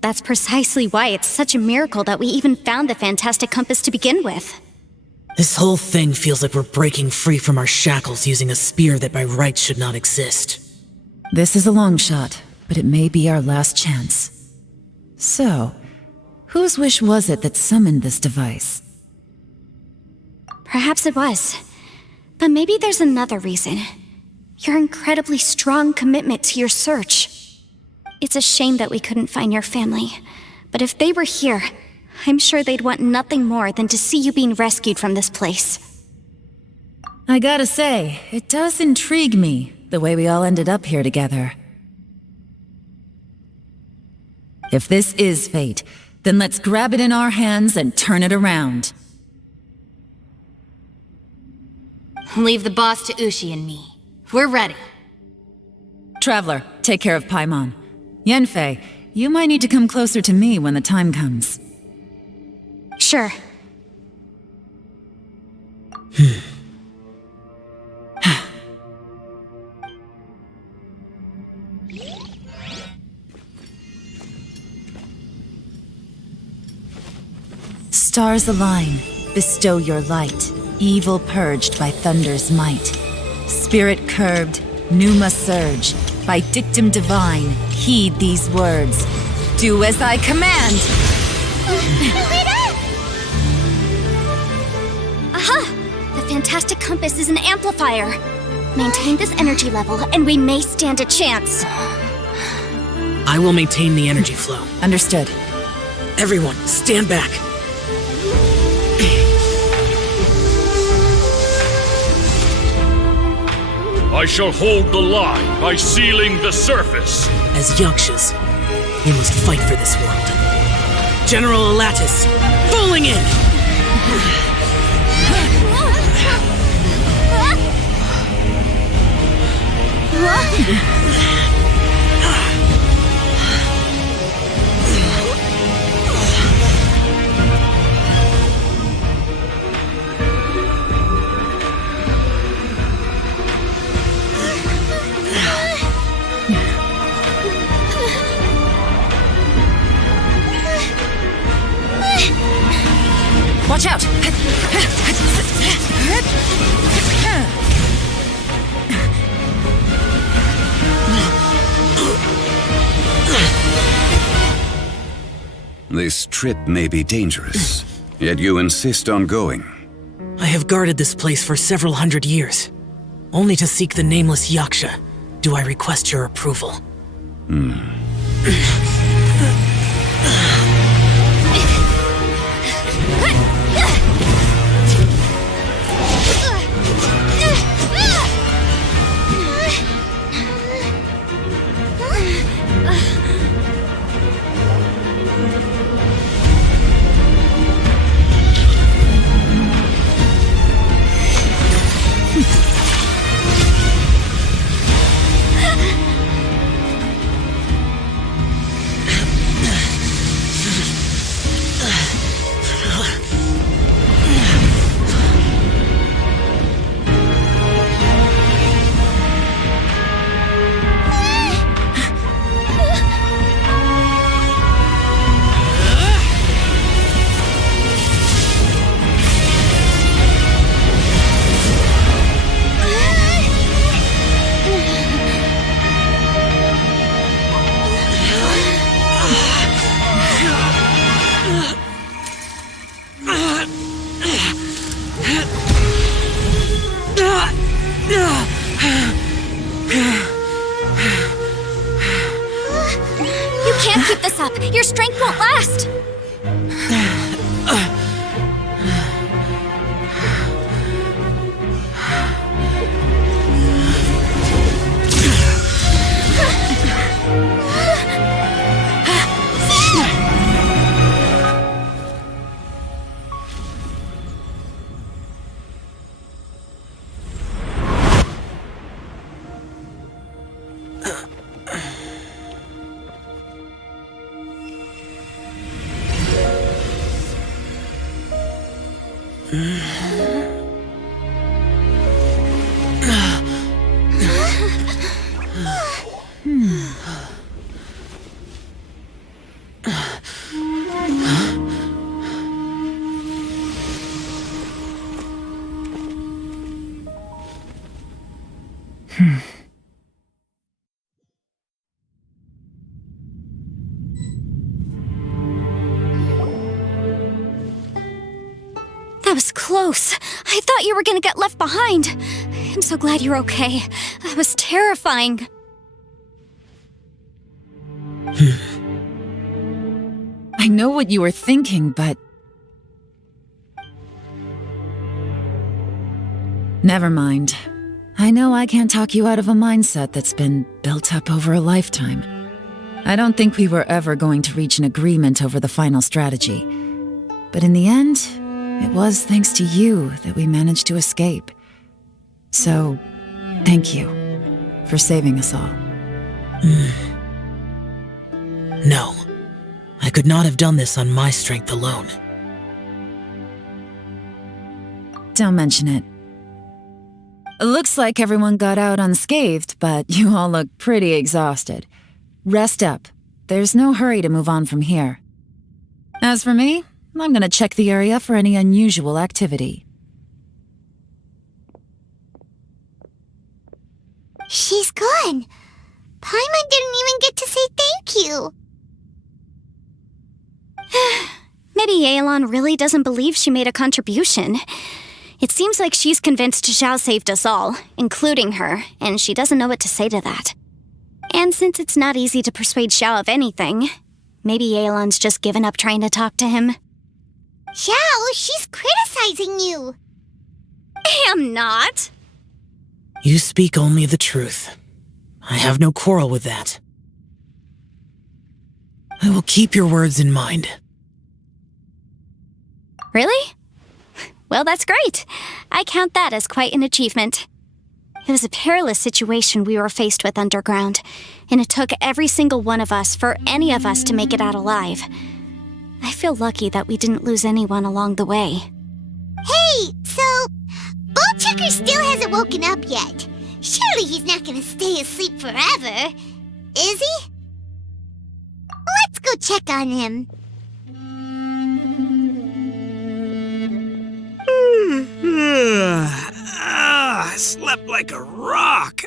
That's precisely why it's such a miracle that we even found the fantastic compass to begin with. This whole thing feels like we're breaking free from our shackles using a spear that by rights should not exist. This is a long shot, but it may be our last chance. So, whose wish was it that summoned this device? Perhaps it was. But maybe there's another reason. Your incredibly strong commitment to your search. It's a shame that we couldn't find your family. But if they were here, I'm sure they'd want nothing more than to see you being rescued from this place. I gotta say, it does intrigue me, the way we all ended up here together. If this is fate, then let's grab it in our hands and turn it around. Leave the boss to Ushi and me. We're ready. Traveler, take care of Paimon. Yanfei, you might need to come closer to me when the time comes. Sure. Stars align, bestow your light, evil purged by thunder's might. Spirit curbed, pneuma surge, by dictum divine, heed these words. Do as I command! Aha! The fantastic compass is an amplifier. Maintain this energy level, and we may stand a chance. I will maintain the energy flow. Understood. Everyone, stand back. I shall hold the line by sealing the surface. As Yakshas, we must fight for this world. General Alatus, falling in! Watch out! This trip may be dangerous, yet you insist on going. I have guarded this place for several hundred years. Only to seek the nameless Yaksha do I request your approval. Your strength won't last! That was close. I thought you were gonna get left behind. I'm so glad you're okay. That was terrifying. I know what you were thinking, but... Never mind. I know I can't talk you out of a mindset that's been built up over a lifetime. I don't think we were ever going to reach an agreement over the final strategy. But in the end, it was thanks to you that we managed to escape. So, thank you for saving us all. No. I could not have done this on my strength alone. Don't mention it. Looks like everyone got out unscathed, but you all look pretty exhausted. Rest up. There's no hurry to move on from here. As for me, I'm gonna check the area for any unusual activity. She's gone. Paimon didn't even get to say thank you. Maybe Yelan really doesn't believe she made a contribution. It seems like she's convinced Xiao saved us all, including her, and she doesn't know what to say to that. And since it's not easy to persuade Xiao of anything, maybe Yelan's just given up trying to talk to him. Xiao, she's criticizing you. I am not. You speak only the truth. I have no quarrel with that. I will keep your words in mind. Really? Well, that's great. I count that as quite an achievement. It was a perilous situation we were faced with underground, and it took every single one of us for any of us to make it out alive. I feel lucky that we didn't lose anyone along the way. Hey, so Ballchecker still hasn't woken up yet. Surely he's not gonna stay asleep forever, is he? Let's go check on him. I slept like a rock.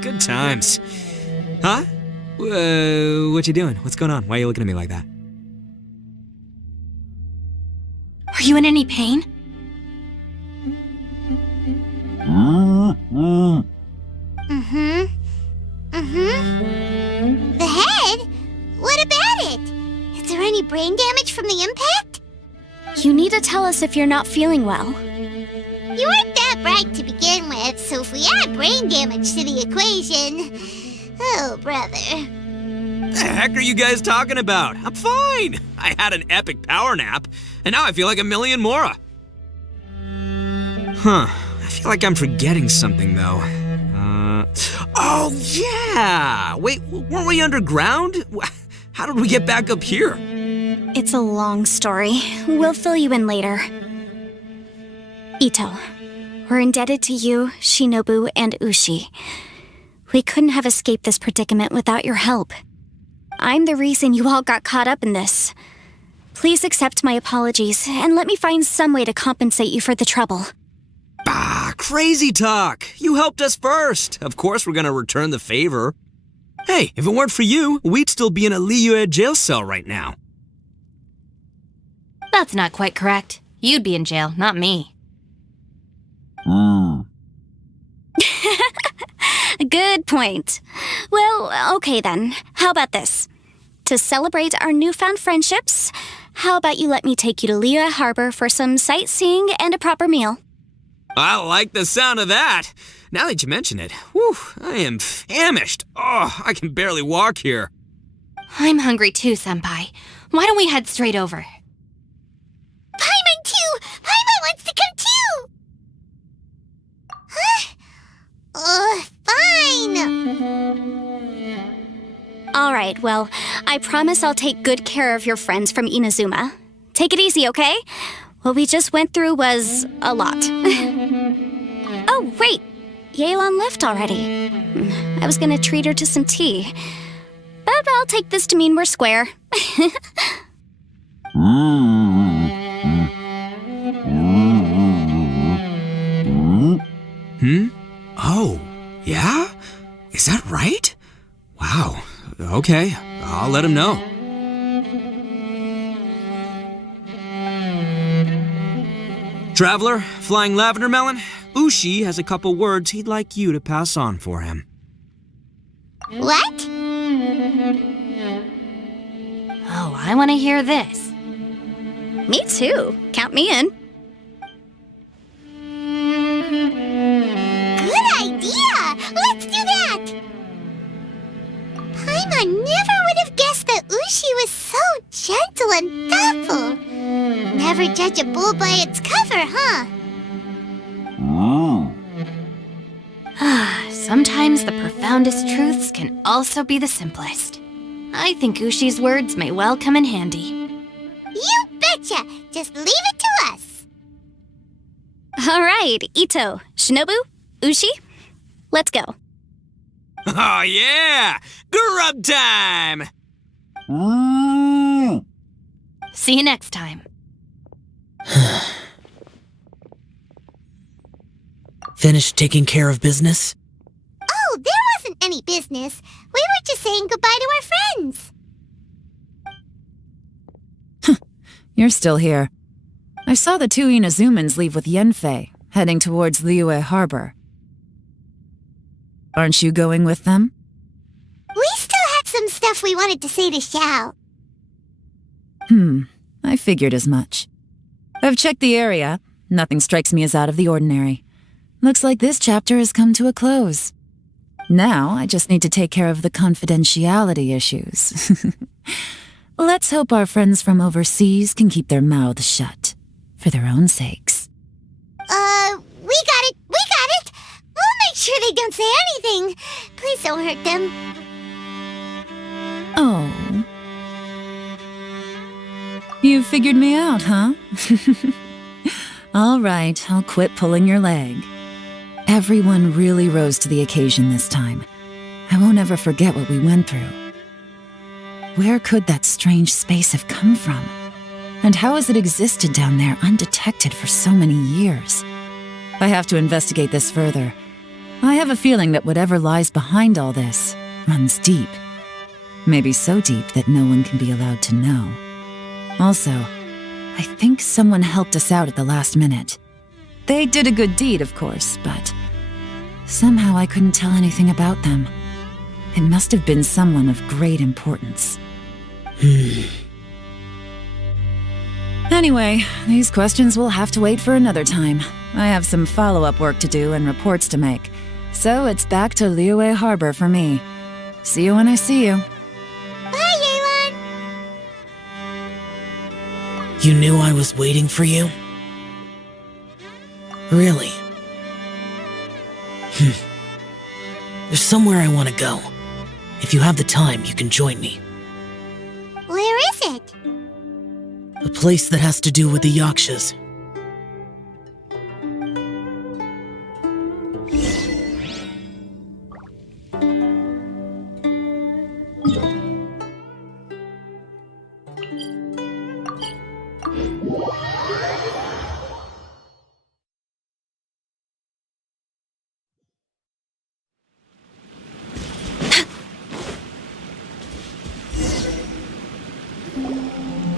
Good times. Huh? What you doing? What's going on? Why are you looking at me like that? Are you in any pain? The head? What about it? Is there any brain damage from the impact? You need to tell us if you're not feeling well. You weren't that bright to begin with, so if we add brain damage to the equation... Oh, brother. The heck are you guys talking about? I'm fine. I had an epic power nap, and now I feel like a million more. Huh. I feel like I'm forgetting something, though. Oh, yeah! Wait, weren't we underground? How did we get back up here? It's a long story. We'll fill you in later. Ito, we're indebted to you, Shinobu, and Ushi. We couldn't have escaped this predicament without your help. I'm the reason you all got caught up in this. Please accept my apologies, and let me find some way to compensate you for the trouble. Bah, crazy talk! You helped us first! Of course we're gonna return the favor. Hey, if it weren't for you, we'd still be in a Liyue jail cell right now. That's not quite correct. You'd be in jail, not me. Good point. Well, okay then. How about this? To celebrate our newfound friendships, how about you let me take you to Liyue Harbor for some sightseeing and a proper meal? I like the sound of that. Now that you mention it, whew, I am famished. Oh, I can barely walk here. I'm hungry too, Senpai. Why don't we head straight over? Paimon too! Paimon wants to come too! Huh? Fine! Alright, well, I promise I'll take good care of your friends from Inazuma. Take it easy, okay? What we just went through was a lot. Oh, wait! Yelan left already. I was gonna treat her to some tea. But I'll take this to mean we're square. Oh, yeah? Is that right? Wow. Okay, I'll let him know. Traveler, Flying Lavender Melon, Ushi has a couple words he'd like you to pass on for him. What? Oh, I want to hear this. Me too. Count me in. Good never judge a bull by its cover, huh? Sometimes the profoundest truths can also be the simplest. I think Ushi's words may well come in handy. You betcha! Just leave it to us! Alright, Ito, Shinobu, Ushi, let's go. Oh yeah! Grub time! See you next time. Finished taking care of business? Oh, there wasn't any business. We were just saying goodbye to our friends. You're still here. I saw the two Inazumans leave with Yenfei, heading towards Liyue Harbor. Aren't you going with them? We still had some stuff we wanted to say to Xiao. I figured as much. I've checked the area. Nothing strikes me as out of the ordinary. Looks like this chapter has come to a close. Now, I just need to take care of the confidentiality issues. Let's hope our friends from overseas can keep their mouths shut, for their own sakes. We got it! We'll make sure they don't say anything. Please don't hurt them. Oh. You figured me out, huh? All right, I'll quit pulling your leg. Everyone really rose to the occasion this time. I won't ever forget what we went through. Where could that strange space have come from? And how has it existed down there undetected for so many years? I have to investigate this further. I have a feeling that whatever lies behind all this runs deep. Maybe so deep that no one can be allowed to know. Also, I think someone helped us out at the last minute. They did a good deed, of course, but somehow I couldn't tell anything about them. It must have been someone of great importance. Anyway, these questions will have to wait for another time. I have some follow-up work to do and reports to make. So it's back to Liyue Harbor for me. See you when I see you. Bye, Yelan! You knew I was waiting for you? Really? There's somewhere I want to go. If you have the time, you can join me. Where is it? A place that has to do with the Yakshas.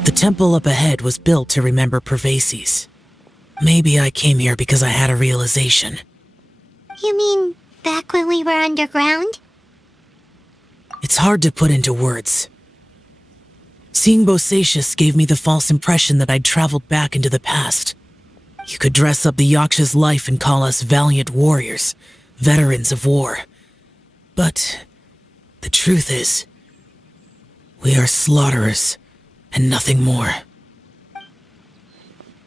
The temple up ahead was built to remember Pervases. Maybe I came here because I had a realization. You mean back when we were underground? It's hard to put into words. Seeing Bosacius gave me the false impression that I'd traveled back into the past. You could dress up the Yaksha's life and call us valiant warriors, veterans of war. But the truth is, we are slaughterers and nothing more.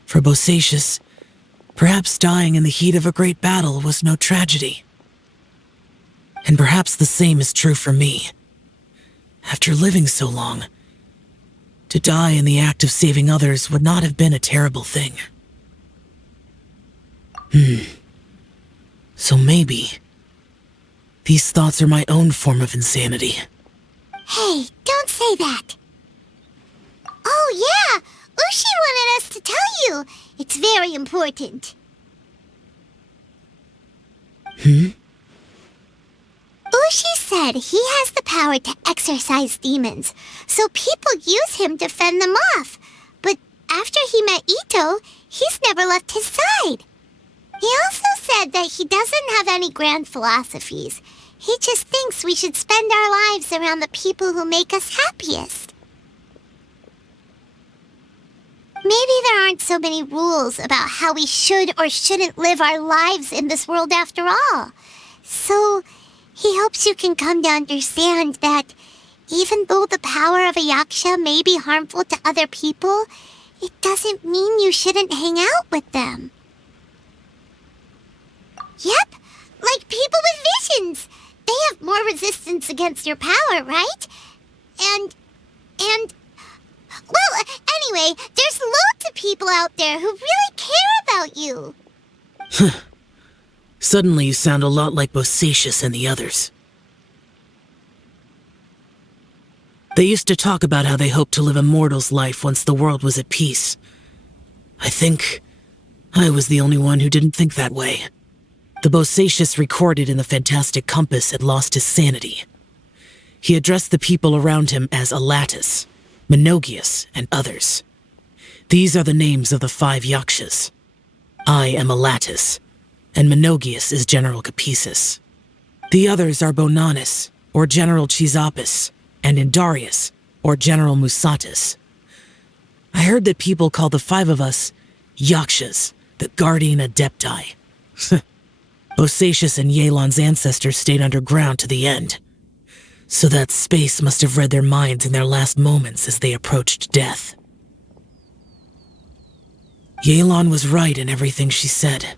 For Bosacius, perhaps dying in the heat of a great battle was no tragedy. And perhaps the same is true for me. After living so long, to die in the act of saving others would not have been a terrible thing. So maybe these thoughts are my own form of insanity. Hey, don't say that. Oh yeah, Ushi wanted us to tell you. It's very important. Ushi said he has the power to exorcise demons, so people use him to fend them off. But after he met Ito, he's never left his side. He also said that he doesn't have any grand philosophies. He just thinks we should spend our lives around the people who make us happiest. Maybe there aren't so many rules about how we should or shouldn't live our lives in this world after all. So he hopes you can come to understand that even though the power of a yaksha may be harmful to other people, it doesn't mean you shouldn't hang out with them. Yep, like people with visions. They have more resistance against your power, right? And... Well, anyway, there's loads of people out there who really care about you. Suddenly you sound a lot like Bosacius and the others. They used to talk about how they hoped to live a mortal's life once the world was at peace. I think I was the only one who didn't think that way. The Bosacius recorded in the Fantastic Compass had lost his sanity. He addressed the people around him as Alatus, Menogius, and others. These are the names of the 5 Yakshas. I am Alatus, and Menogius is General Capisis. The others are Bonanis, or General Chisapis, and Indarius, or General Musatis. I heard that people call the 5 of us Yakshas, the Guardian Adepti. Bosacius and Yelan's ancestors stayed underground to the end. So that space must have read their minds in their last moments as they approached death. Yelan was right in everything she said.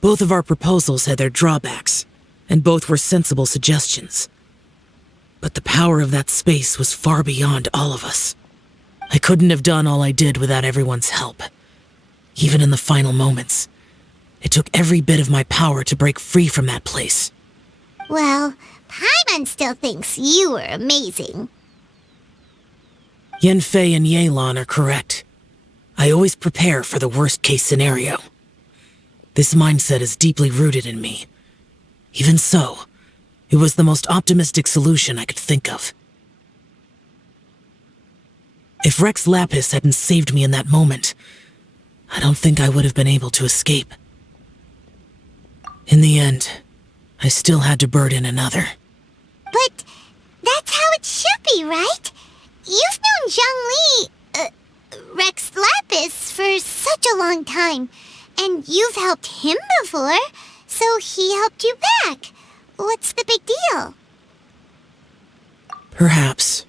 Both of our proposals had their drawbacks, and both were sensible suggestions. But the power of that space was far beyond all of us. I couldn't have done all I did without everyone's help. Even in the final moments, it took every bit of my power to break free from that place. Well, Paimon still thinks you were amazing. Yanfei and Yelan are correct. I always prepare for the worst-case scenario. This mindset is deeply rooted in me. Even so, it was the most optimistic solution I could think of. If Rex Lapis hadn't saved me in that moment, I don't think I would have been able to escape. In the end, I still had to burden another. But that's how it should be, right? You've known Zhongli, Rex Lapis, for such a long time, and you've helped him before, so he helped you back. What's the big deal? Perhaps.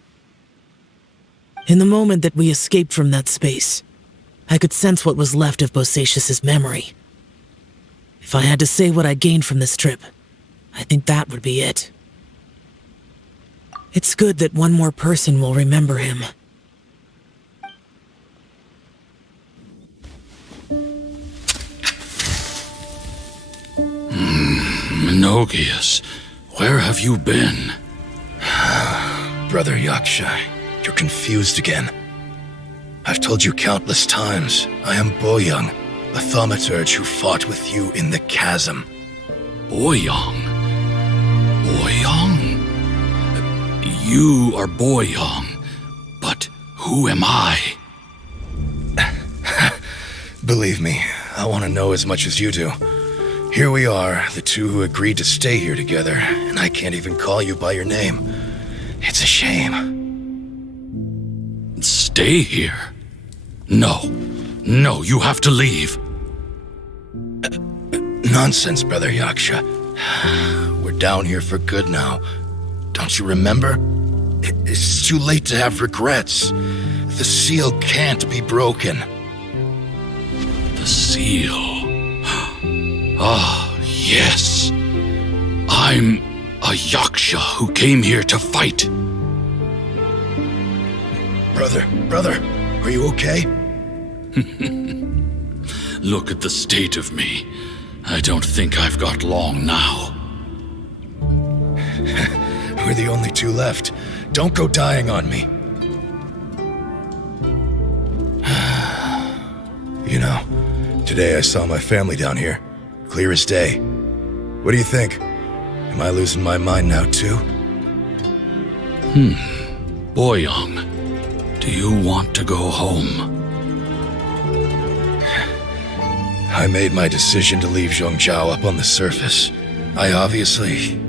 In the moment that we escaped from that space, I could sense what was left of Bosacius's memory. If I had to say what I gained from this trip, I think that would be it. It's good that one more person will remember him. Menogius, where have you been? Brother Yaksha, you're confused again. I've told you countless times, I am Boyoung, a thaumaturge who fought with you in the chasm. Boyoung? Boyoung? You are Boyoung, but who am I? Believe me, I want to know as much as you do. Here we are, the two who agreed to stay here together, and I can't even call you by your name. It's a shame. Stay here? No, you have to leave. Nonsense, Brother Yaksha. We're down here for good now. Don't you remember? It's too late to have regrets. The seal can't be broken. The seal. Ah, yes. I'm a Yaksha who came here to fight. Brother, are you okay? Look at the state of me. I don't think I've got long now. We're the only two left. Don't go dying on me. You know, today I saw my family down here. Clear as day. What do you think? Am I losing my mind now too? Boyoung, do you want to go home? I made my decision to leave Zhongzhou up on the surface. I obviously...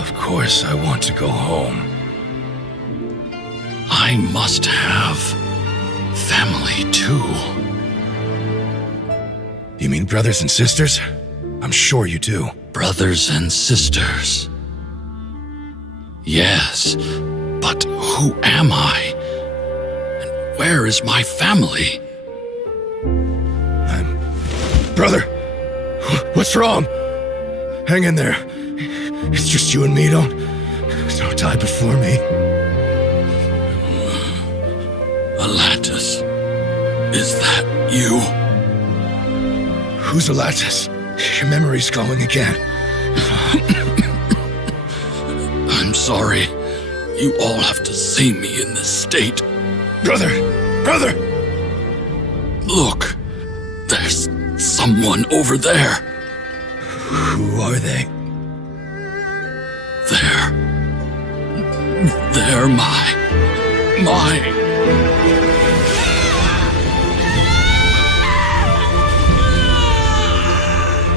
Of course I want to go home. I must have family too. You mean brothers and sisters? I'm sure you do. Brothers and sisters. Yes, but who am I? Where is my family? Brother, what's wrong? Hang in there. It's just you and me, don't die before me. Alatus, is that you? Who's Alatus? Your memory's going again. I'm sorry. You all have to see me in this state. Brother! Look, there's someone over there. Who are they? They're my...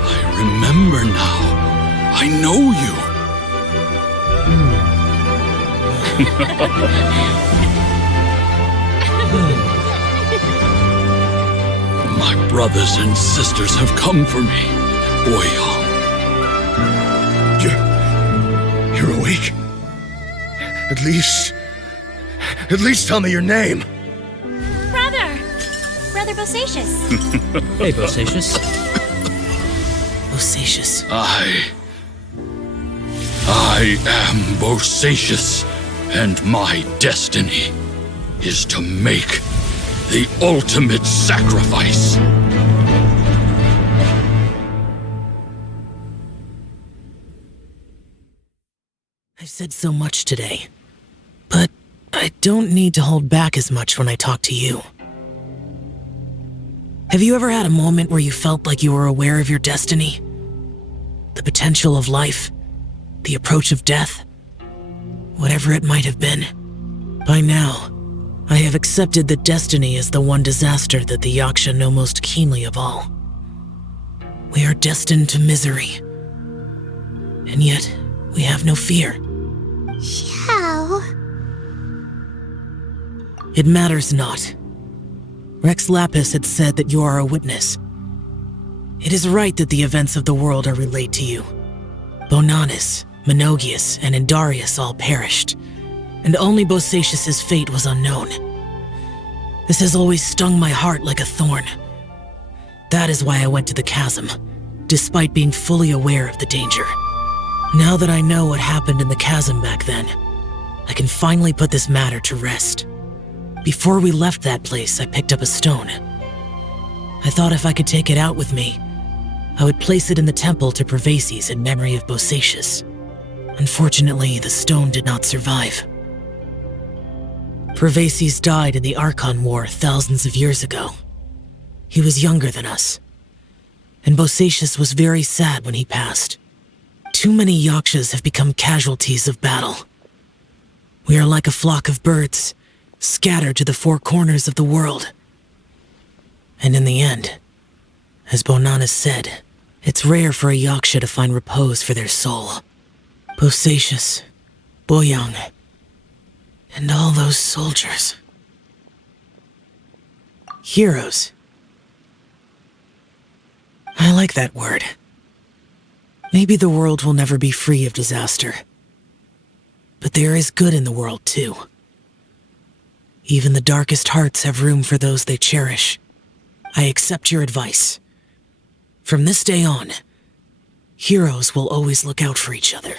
I remember now. I know you. My brothers and sisters have come for me, Boyang. You're awake? At least tell me your name. Brother Bosacious. Hey, Bosacious. Bosacious. I am Bosacious, and my destiny is to make the ultimate sacrifice. I've said so much today, but I don't need to hold back as much when I talk to you. Have you ever had a moment where you felt like you were aware of your destiny? The potential of life? The approach of death? Whatever it might have been. By now, I have accepted that destiny is the one disaster that the Yaksha know most keenly of all. We are destined to misery. And yet, we have no fear. How? It matters not. Rex Lapis had said that you are a witness. It is right that the events of the world are relayed to you. Bonanis, Menogius, and Indarius all perished, and only Bosacious's fate was unknown. This has always stung my heart like a thorn. That is why I went to the chasm, despite being fully aware of the danger. Now that I know what happened in the chasm back then, I can finally put this matter to rest. Before we left that place, I picked up a stone. I thought if I could take it out with me, I would place it in the temple to Pervases in memory of Bosacious. Unfortunately, the stone did not survive. Pervases died in the Archon War thousands of years ago. He was younger than us, and Bosacious was very sad when he passed. Too many Yakshas have become casualties of battle. We are like a flock of birds, scattered to the four corners of the world. And in the end, as Bonanis said, it's rare for a Yaksha to find repose for their soul. Bosacious, Boyang, and all those soldiers. Heroes. I like that word. Maybe the world will never be free of disaster. But there is good in the world, too. Even the darkest hearts have room for those they cherish. I accept your advice. From this day on, heroes will always look out for each other.